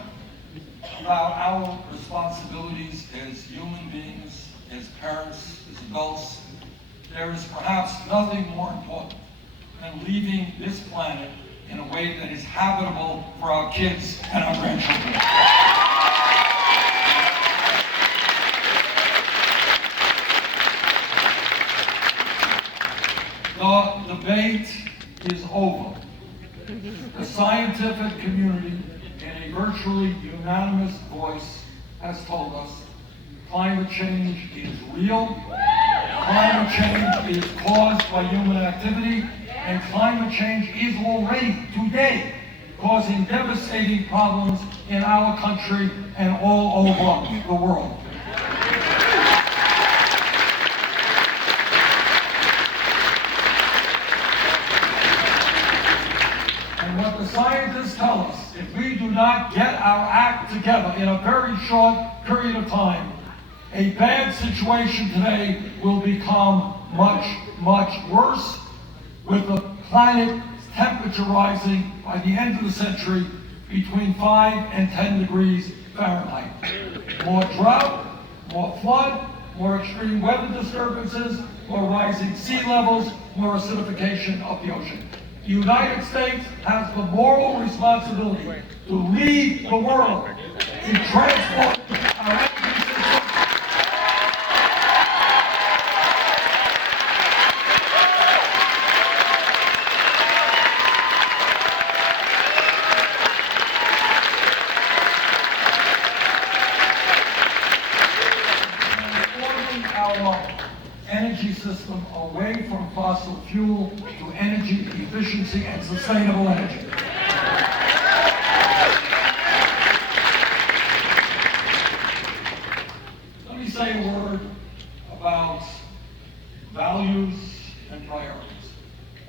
about our responsibilities as human beings, as parents, as adults, there is perhaps nothing more important than leaving this planet in a way that is habitable for our kids and our grandchildren. The debate is over. The scientific community, in a virtually unanimous voice, has told us climate change is real, climate change is caused by human activity, and climate change is already, today, causing devastating problems in our country and all over the world. And what the scientists tell us, if we do not get our act together in a very short period of time, a bad situation today will become much, much worse, with the planet's temperature rising by the end of the century between 5 and 10 degrees Fahrenheit. More drought, more flood, more extreme weather disturbances, more rising sea levels, more acidification of the ocean. The United States has the moral responsibility to lead the world in transforming our energy system. Our energy system away from fossil fuel to energy efficiency and sustainable energy. Let me say a word about values and priorities.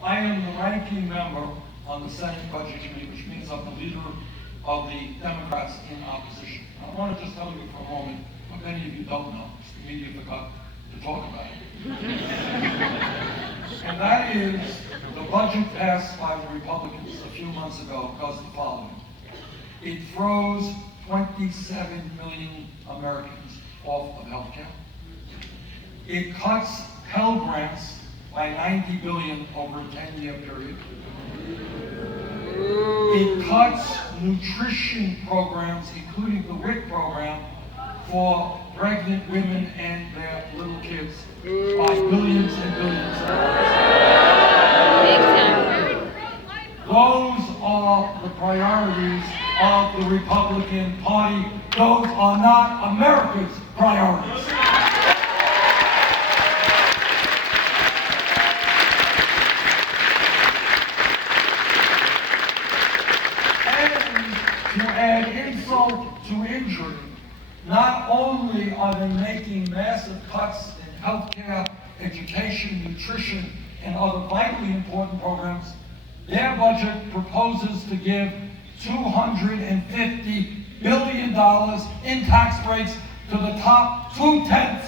I am the ranking member on the Senate Budget Committee, which means I'm the leader of the Democrats in opposition. I want to just tell you for a moment what many of you don't know, because the media forgot to talk about it. And that is, the budget passed by the Republicans a few months ago does the following. It throws 27 million Americans off of health care. It cuts Pell Grants by $90 billion over a 10-year period. It cuts nutrition programs, including the WIC program, for pregnant women and their little kids by billions and billions of dollars. Those are the priorities of the Republican Party. Those are not America's priorities. not only are they making massive cuts in healthcare, education, nutrition, and other vitally important programs, their budget proposes to give $250 billion in tax breaks to the top 0.2%.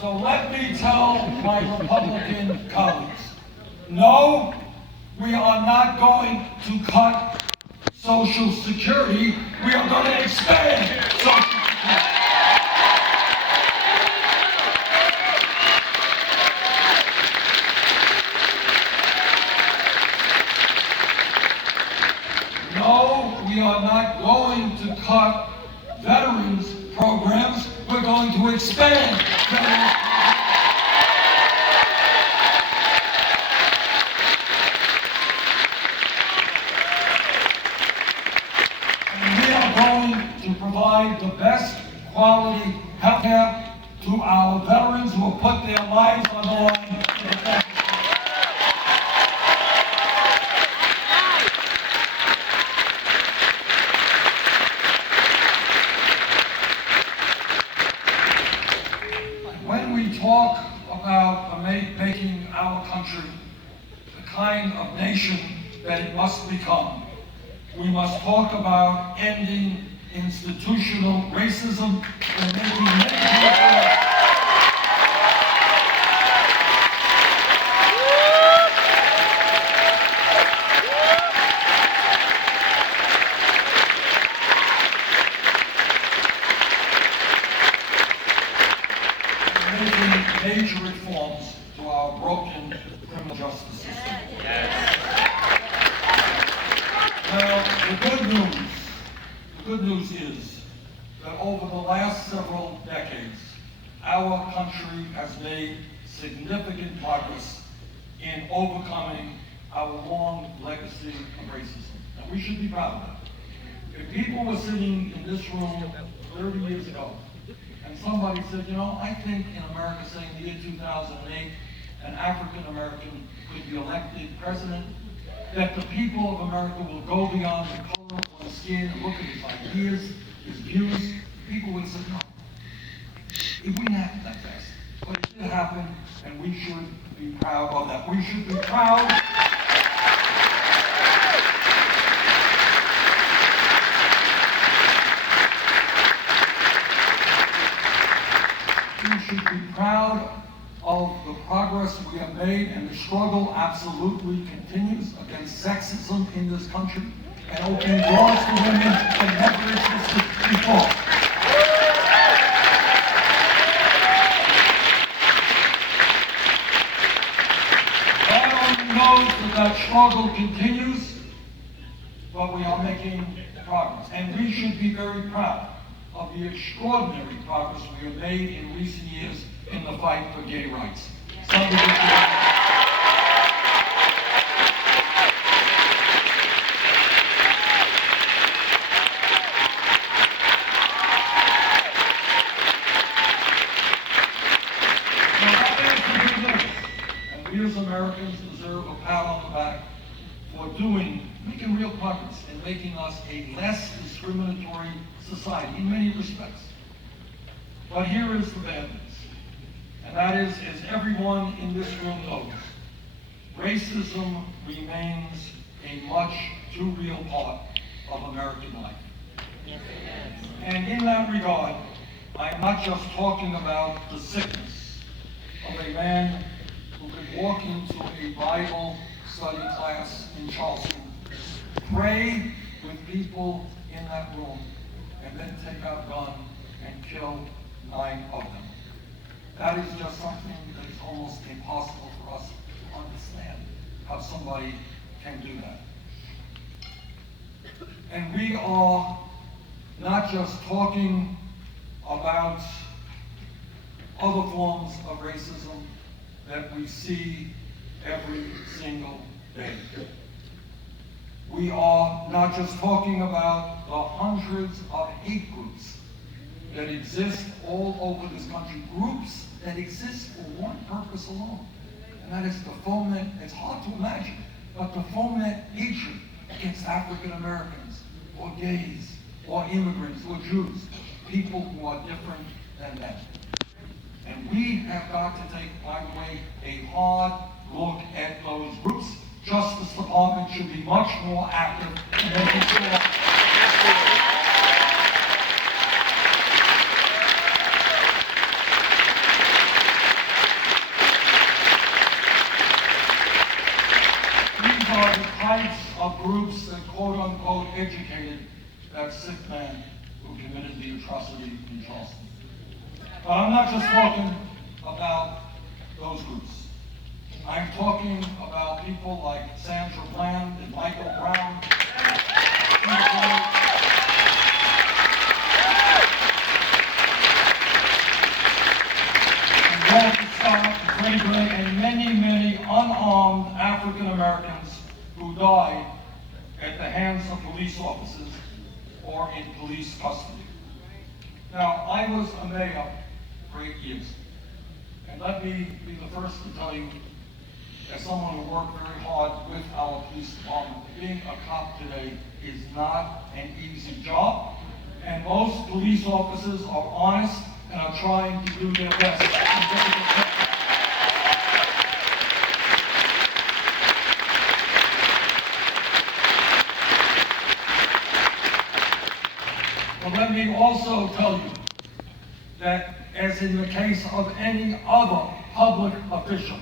So let me tell my Republican colleagues, no, we are not going to cut Social Security. We are going to expand Social Security. No, we are not going to cut veterans programs. We're going to expand veterans programs. Going to provide the best quality health care to our veterans who have put their lives on the line to protect us. When we talk about making our country the kind of nation that it must become, we must talk about ending institutional racism and making many major reforms to our broken criminal justice system. Well, the good news is that over the last several decades, our country has made significant progress in overcoming our long legacy of racism. And we should be proud of that. If people were sitting in this room 30 years ago, and somebody said, you know, I think in America, say in the year 2008, an African American could be elected president, that the people of America will go beyond the color of one's skin and look at his ideas, his views, people would have said, no. It wouldn't happen that fast. But it did happen, and we should be proud of that. We should be proud. We should be proud of the progress we have made, and the struggle absolutely continues against sexism in this country and opening doors for women that never existed before. God only knows that struggle continues, but we are making progress. And we should be very proud of the extraordinary progress we have made in recent years in the fight for gay rights. And we as Americans deserve a pat on the back for making real progress and making us a less discriminatory society in many respects. But here is the bad news. And that is, as everyone in this room knows, racism remains a much too real part of American life. And in that regard, I'm not just talking about the sickness of a man who could walk into a Bible study class in Charleston, pray with people in that room, and then take out a gun and kill 9 of them. That is just something that is almost impossible for us to understand, how somebody can do that. And we are not just talking about other forms of racism that we see every single day. We are not just talking about the hundreds of hate groups that exist all over this country, groups that exist for one purpose alone, and that is to foment, it's hard to imagine, but to foment hatred against African Americans, or gays, or immigrants, or Jews, people who are different than them. And we have got to take, by the way, a hard look at those groups. Justice Department should be much more active in making sure these are the types of groups that quote-unquote educated that sick man who committed the atrocity in Charleston. But I'm not just talking about those groups. I'm talking about people like Sandra Bland and Michael Brown, and Walter Scott, Ray Gray, and many, many unarmed African Americans who died at the hands of police officers or in police custody. Now, I was a mayor for 8 years, and let me be the first to tell you, as someone who worked very hard with our police department, being a cop today is not an easy job, and most police officers are honest and are trying to do their best in difficult times. But let me also tell you that, as in the case of any other public official,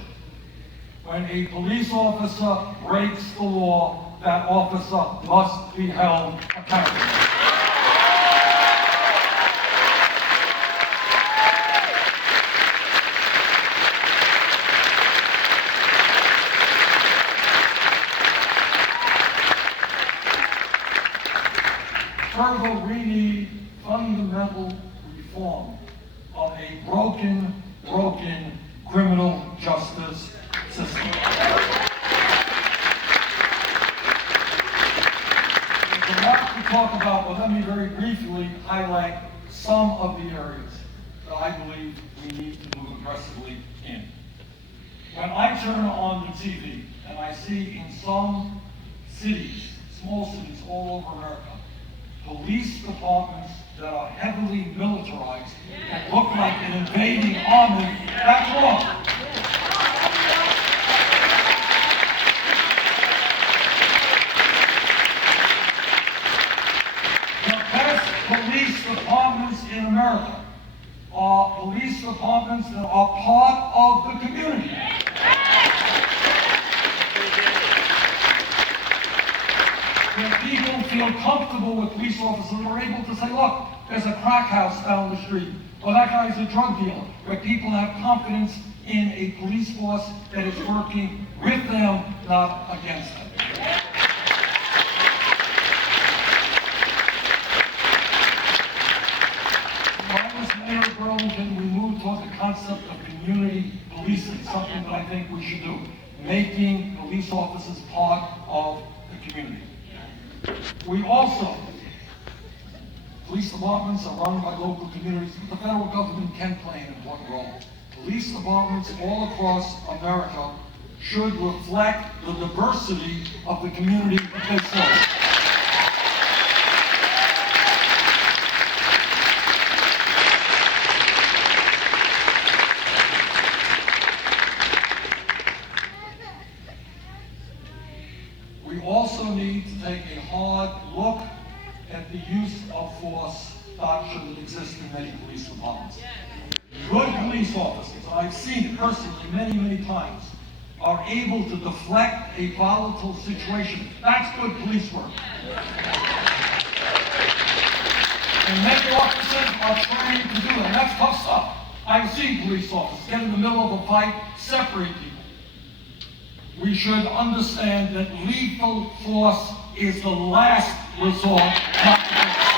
when a police officer breaks the law, that officer must be held accountable. Further, we need fundamental reform of a broken criminal justice system. There's a lot to talk about, but let me very briefly highlight some of the areas that I believe we need to move aggressively in. When I turn on the TV and I see in some cities, small cities all over America, police departments that are heavily militarized and look like an invading army, that's wrong. The best police departments in America are police departments that are part of the community. Where people feel comfortable with police officers and are able to say, look, there's a crack house down the street, or that guy's a drug dealer, where people have confidence in a police force that is working with them, not against them. When I was mayor of Burlington, we moved toward the concept of community policing, something that I think we should do, making police officers part of the community. We also, police departments are run by local communities, but the federal government can play an important role. Police departments all across America should reflect the diversity of the community that they serve. We also need to take a hard look at the use of force doctrine that exists in many police departments. Good police officers, I've seen it personally many times, are able to deflect a volatile situation. That's good police work. And many officers are trained to do that. That's tough stuff. I've seen police officers get in the middle of a fight, separate people. We should understand that lethal force is the last resort, not the first.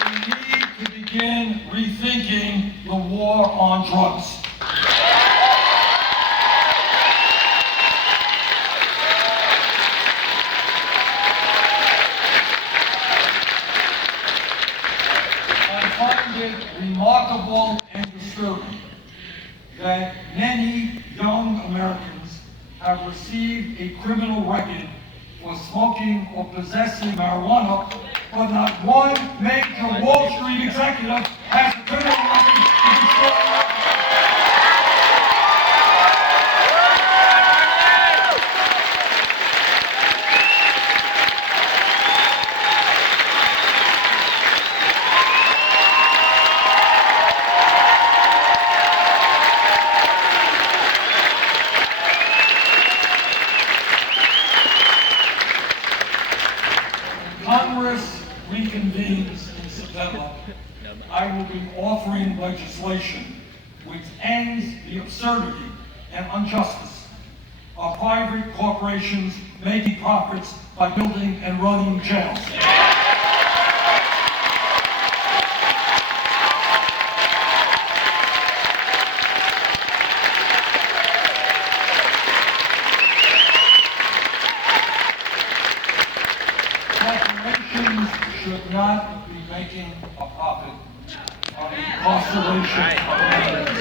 We need to begin rethinking the war on drugs. remarkable and disturbing that many young Americans have received a criminal record for smoking or possessing marijuana, but not one major Wall Street executive has a criminal record for destroying marijuana. Congress reconvenes in September, I will be offering legislation which ends the absurdity and injustice of private corporations making profits by building and running jails. Corporations should not be making a profit on the incarceration of Americans.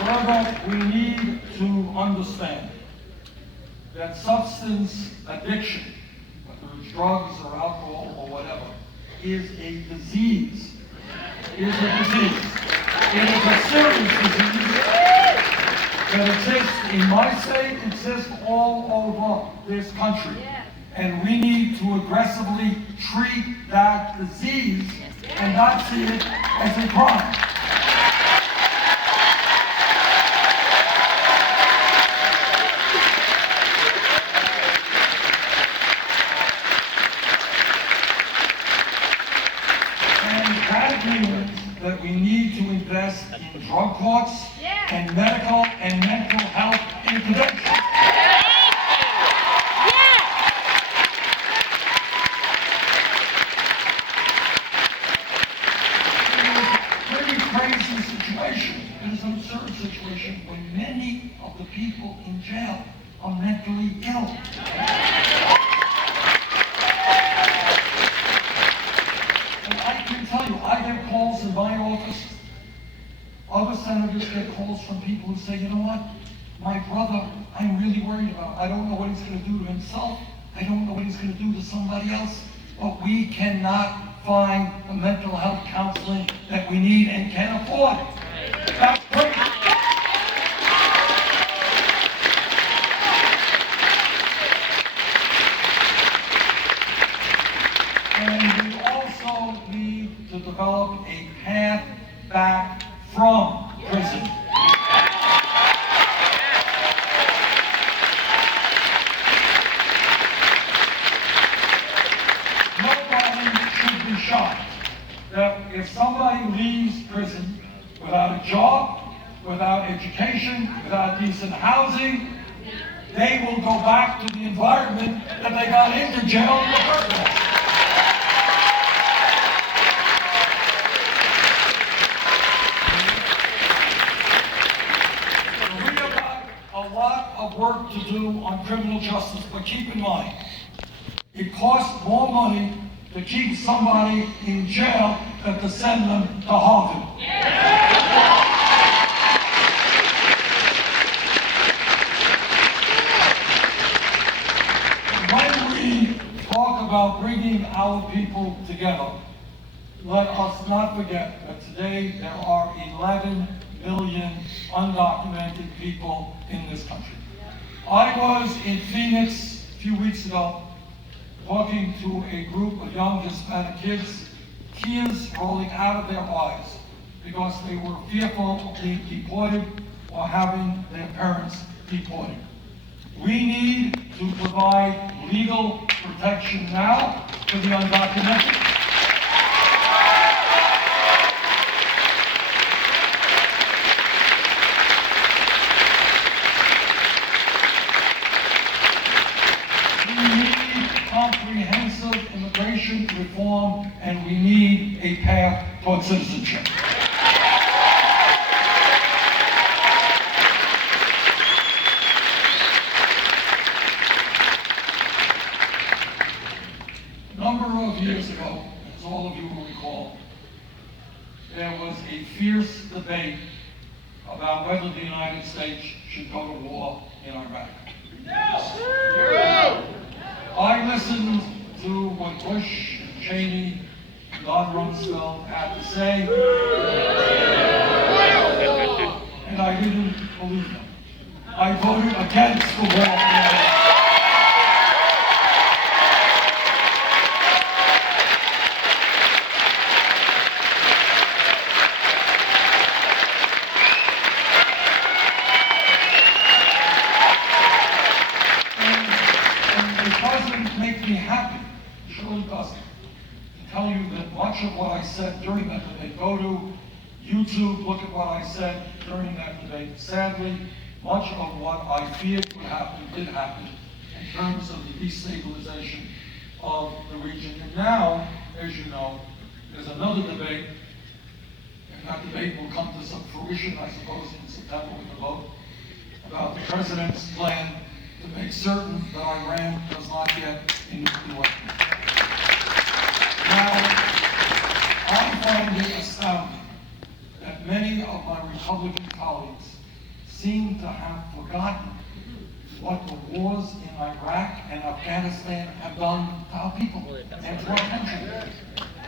Further, we need to understand that substance addiction, whether it's drugs or alcohol or whatever, is a disease. It is a disease. It is a serious disease that exists in my state, exists all over this country. And we need to aggressively treat that disease and not see it as a crime. And that means that we need to invest in drug courts and medical and mental health intervention. It is a pretty crazy situation. It is an absurd situation when many of the people in jail are mentally ill. And I can tell you, I get calls in my office. Other senators get calls from people who say, you know what, my brother, I'm really worried about. I don't know what he's going to do to himself. I don't know what he's going to do to somebody else. But we cannot find the mental health counseling that we need and can afford. That's crazy. And we also need to develop a path back from prison. Nobody should be shocked that if somebody leaves prison without a job, without education, without decent housing, they will go back to the environment that they got into jail in the first place. Of work to do on criminal justice, but keep in mind, it costs more money to keep somebody in jail than to send them to Harvard. When we talk about bringing our people together, let us not forget that today there are 11 million undocumented people in this country. I was in Phoenix a few weeks ago talking to a group of young Hispanic kids, tears rolling out of their eyes because they were fearful of being deported or having their parents deported. We need to provide legal protection now for the undocumented. Comprehensive immigration reform, and we need a path toward citizenship. A number of of years ago, as all of you will recall, there was a fierce debate about whether the United States should go to war in Iraq. I listened to what Bush, Cheney, and Don Rumsfeld had to say, and I didn't believe them. I voted against the war. Make me happy, it surely doesn't, to tell you that much of what I said during that debate, go to YouTube, look at what I said during that debate. Sadly, much of what I feared would happen did happen in terms of the destabilization of the region. And now, as you know, there's another debate, and that debate will come to some fruition, I suppose, in September with the vote, about the president's plan to make certain that Iran does not get a nuclear weapon. Now, I find it astounding that many of my Republican colleagues seem to have forgotten what the wars in Iraq and Afghanistan have done to our people and to our country.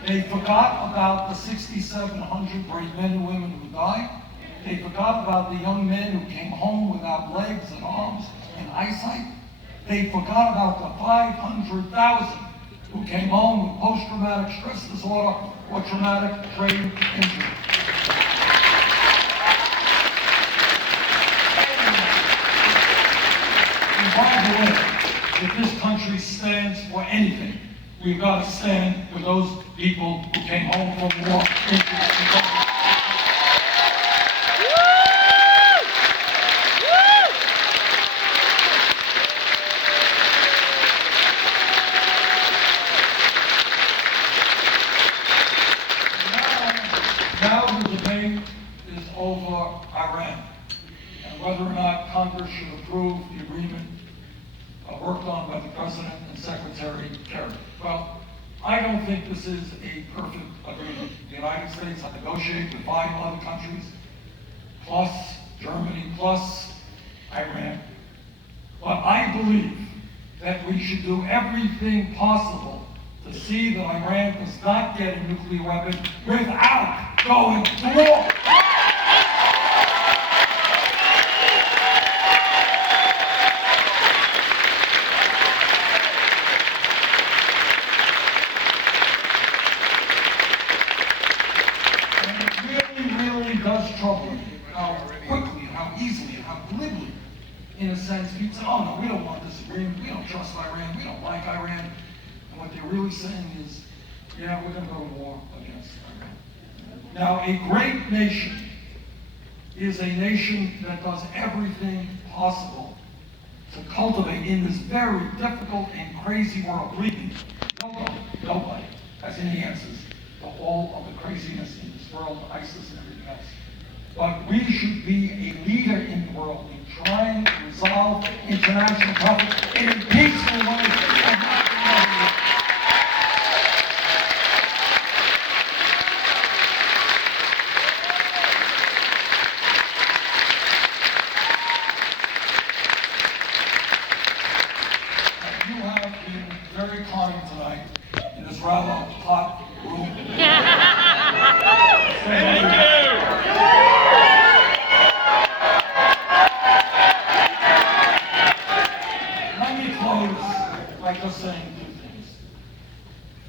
They forgot about the 6,700 brave men and women who died. They forgot about the young men who came home without legs and arms and eyesight. They forgot about the 500,000 who came home with post-traumatic stress disorder or traumatic brain injury. And by the way, if this country stands for anything, we've got to stand with those people who came home from war. Now the debate is over Iran and whether or not Congress should approve the agreement worked on by the President and Secretary Kerry. Well, I don't think this is a perfect agreement. The United States has negotiated with 5 other countries, plus Germany, plus Iran. But I believe that we should do everything possible to see that Iran does not get a nuclear weapon without going to war. And it really does trouble me how quickly, how easily, how glibly, in a sense, people say, oh no, we don't want this agreement, we don't trust Iran, we don't like Iran. And what they're really saying is, yeah, we're going to go to war against Iran. Now, a great nation is a nation that does everything possible to cultivate in this very difficult and crazy world. Believe me, nobody has any answers to all of the craziness in this world, ISIS and everything else. But we should be a leader in the world in trying to resolve international conflict in a peaceful way and not in another way. You have been very kind tonight in this rather hot room. Thank you. Let me close by just saying 2 things.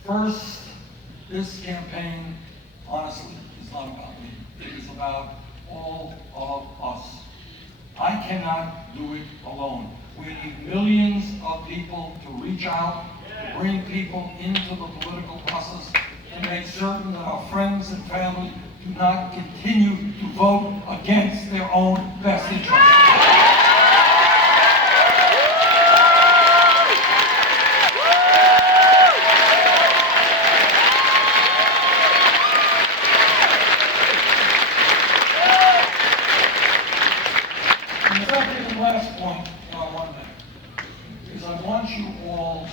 First, this campaign, honestly, is not about me. It is about all of us. I cannot do it alone. We need millions of people to reach out, to bring people into the political process, and make certain that our friends and family do not continue to vote against their own best interests. And the second and last point that I want to make is I want you all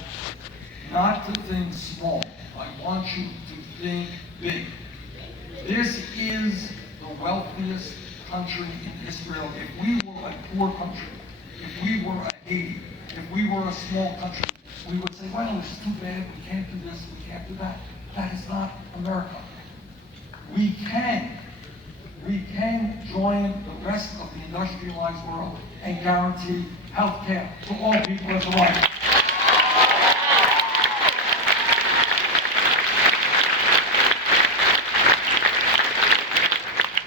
not to think small. I want you to think big. This is the wealthiest country in Israel. If we were a poor country, if we were a Haiti, if we were a small country, we would say, well, it's too bad, we can't do this, we can't do that. That is not America. We can join the rest of the industrialized world and guarantee health care to all people as alike.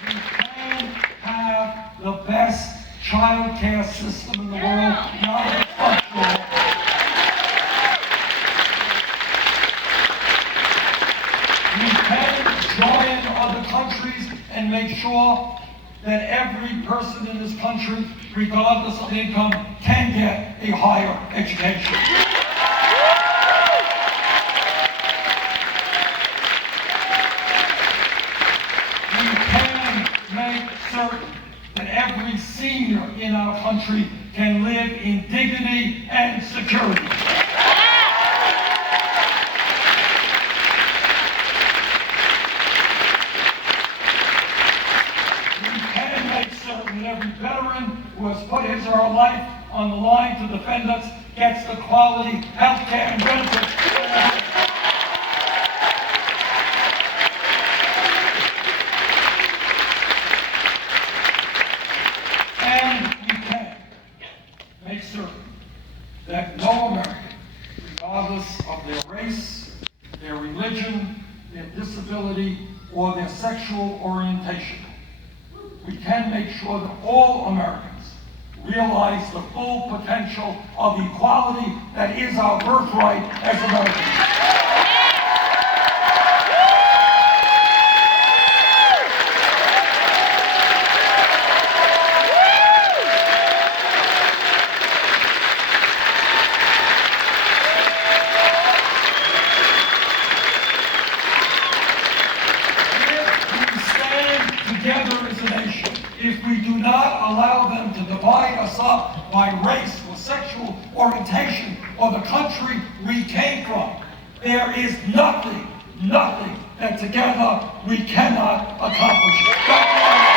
We can have the best child care system in the world, not functional. We can join other countries and make sure that every person in this country, regardless of income, can get a higher education. We can make certain that every senior in our country can live in dignity and security. Every veteran who has put his or her life on the line to defend us gets the quality health care and benefits. And we can make certain that no American, regardless of their race, their religion, their disability, or their sexual orientation, we can make sure that all Americans realize the full potential of equality that is our birthright as Americans. Together as a nation, if we do not allow them to divide us up by race or sexual orientation or the country we came from, there is nothing that together we cannot accomplish.